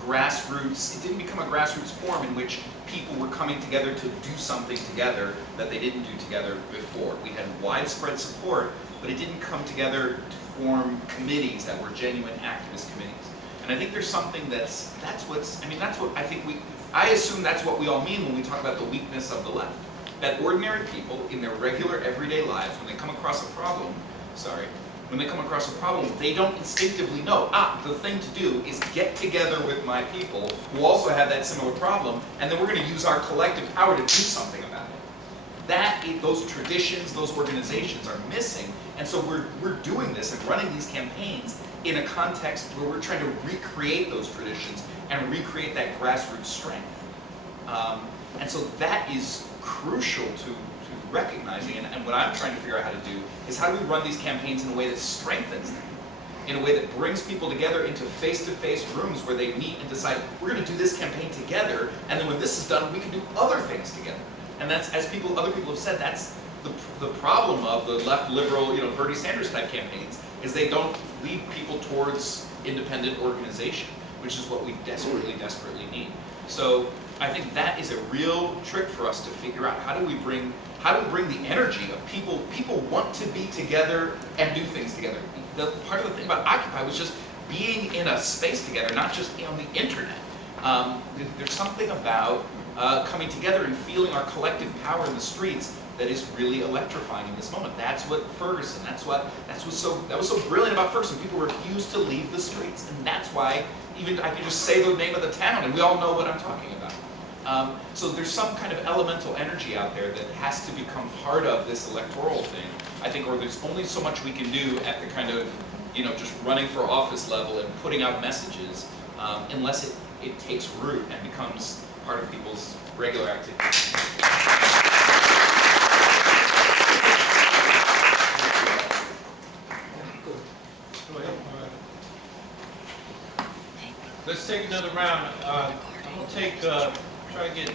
grassroots, it didn't become a grassroots forum in which people were coming together to do something together that they didn't do together before. We had widespread support, but it didn't come together to form committees that were genuine activist committees. And I think there's something I assume that's what we all mean when we talk about the weakness of the left. That ordinary people in their regular everyday lives, when they come across a problem, they don't instinctively know, the thing to do is get together with my people who also have that similar problem, and then we're going to use our collective power to do something about it. Those traditions, those organizations are missing, and so we're doing this and running these campaigns in a context where we're trying to recreate those traditions and recreate that grassroots strength. And so that is crucial to recognizing, and what I'm trying to figure out how to do is how do we run these campaigns in a way that strengthens them, in a way that brings people together into face-to-face rooms where they meet and decide, we're going to do this campaign together, and then when this is done, we can do other things together. And that's, as other people have said, that's the problem of the left liberal, Bernie Sanders type campaigns, is they don't lead people towards independent organization, which is what we desperately, desperately need. So I think that is a real trick for us to figure out. How do we bring the energy of people? People want to be together and do things together. Part of the thing about Occupy was just being in a space together, not just on the internet. There's something about coming together and feeling our collective power in the streets that is really electrifying in this moment. That's what Ferguson. That was so brilliant about Ferguson. People refused to leave the streets, and that's why even I can just say the name of the town, and we all know what I'm talking about. So there's some kind of elemental energy out there that has to become part of this electoral thing, I think, or there's only so much we can do at the kind of, just running for office level and putting out messages, unless it takes root and becomes part of people's regular activity. Go ahead. Let's take another round. I'm gonna try to get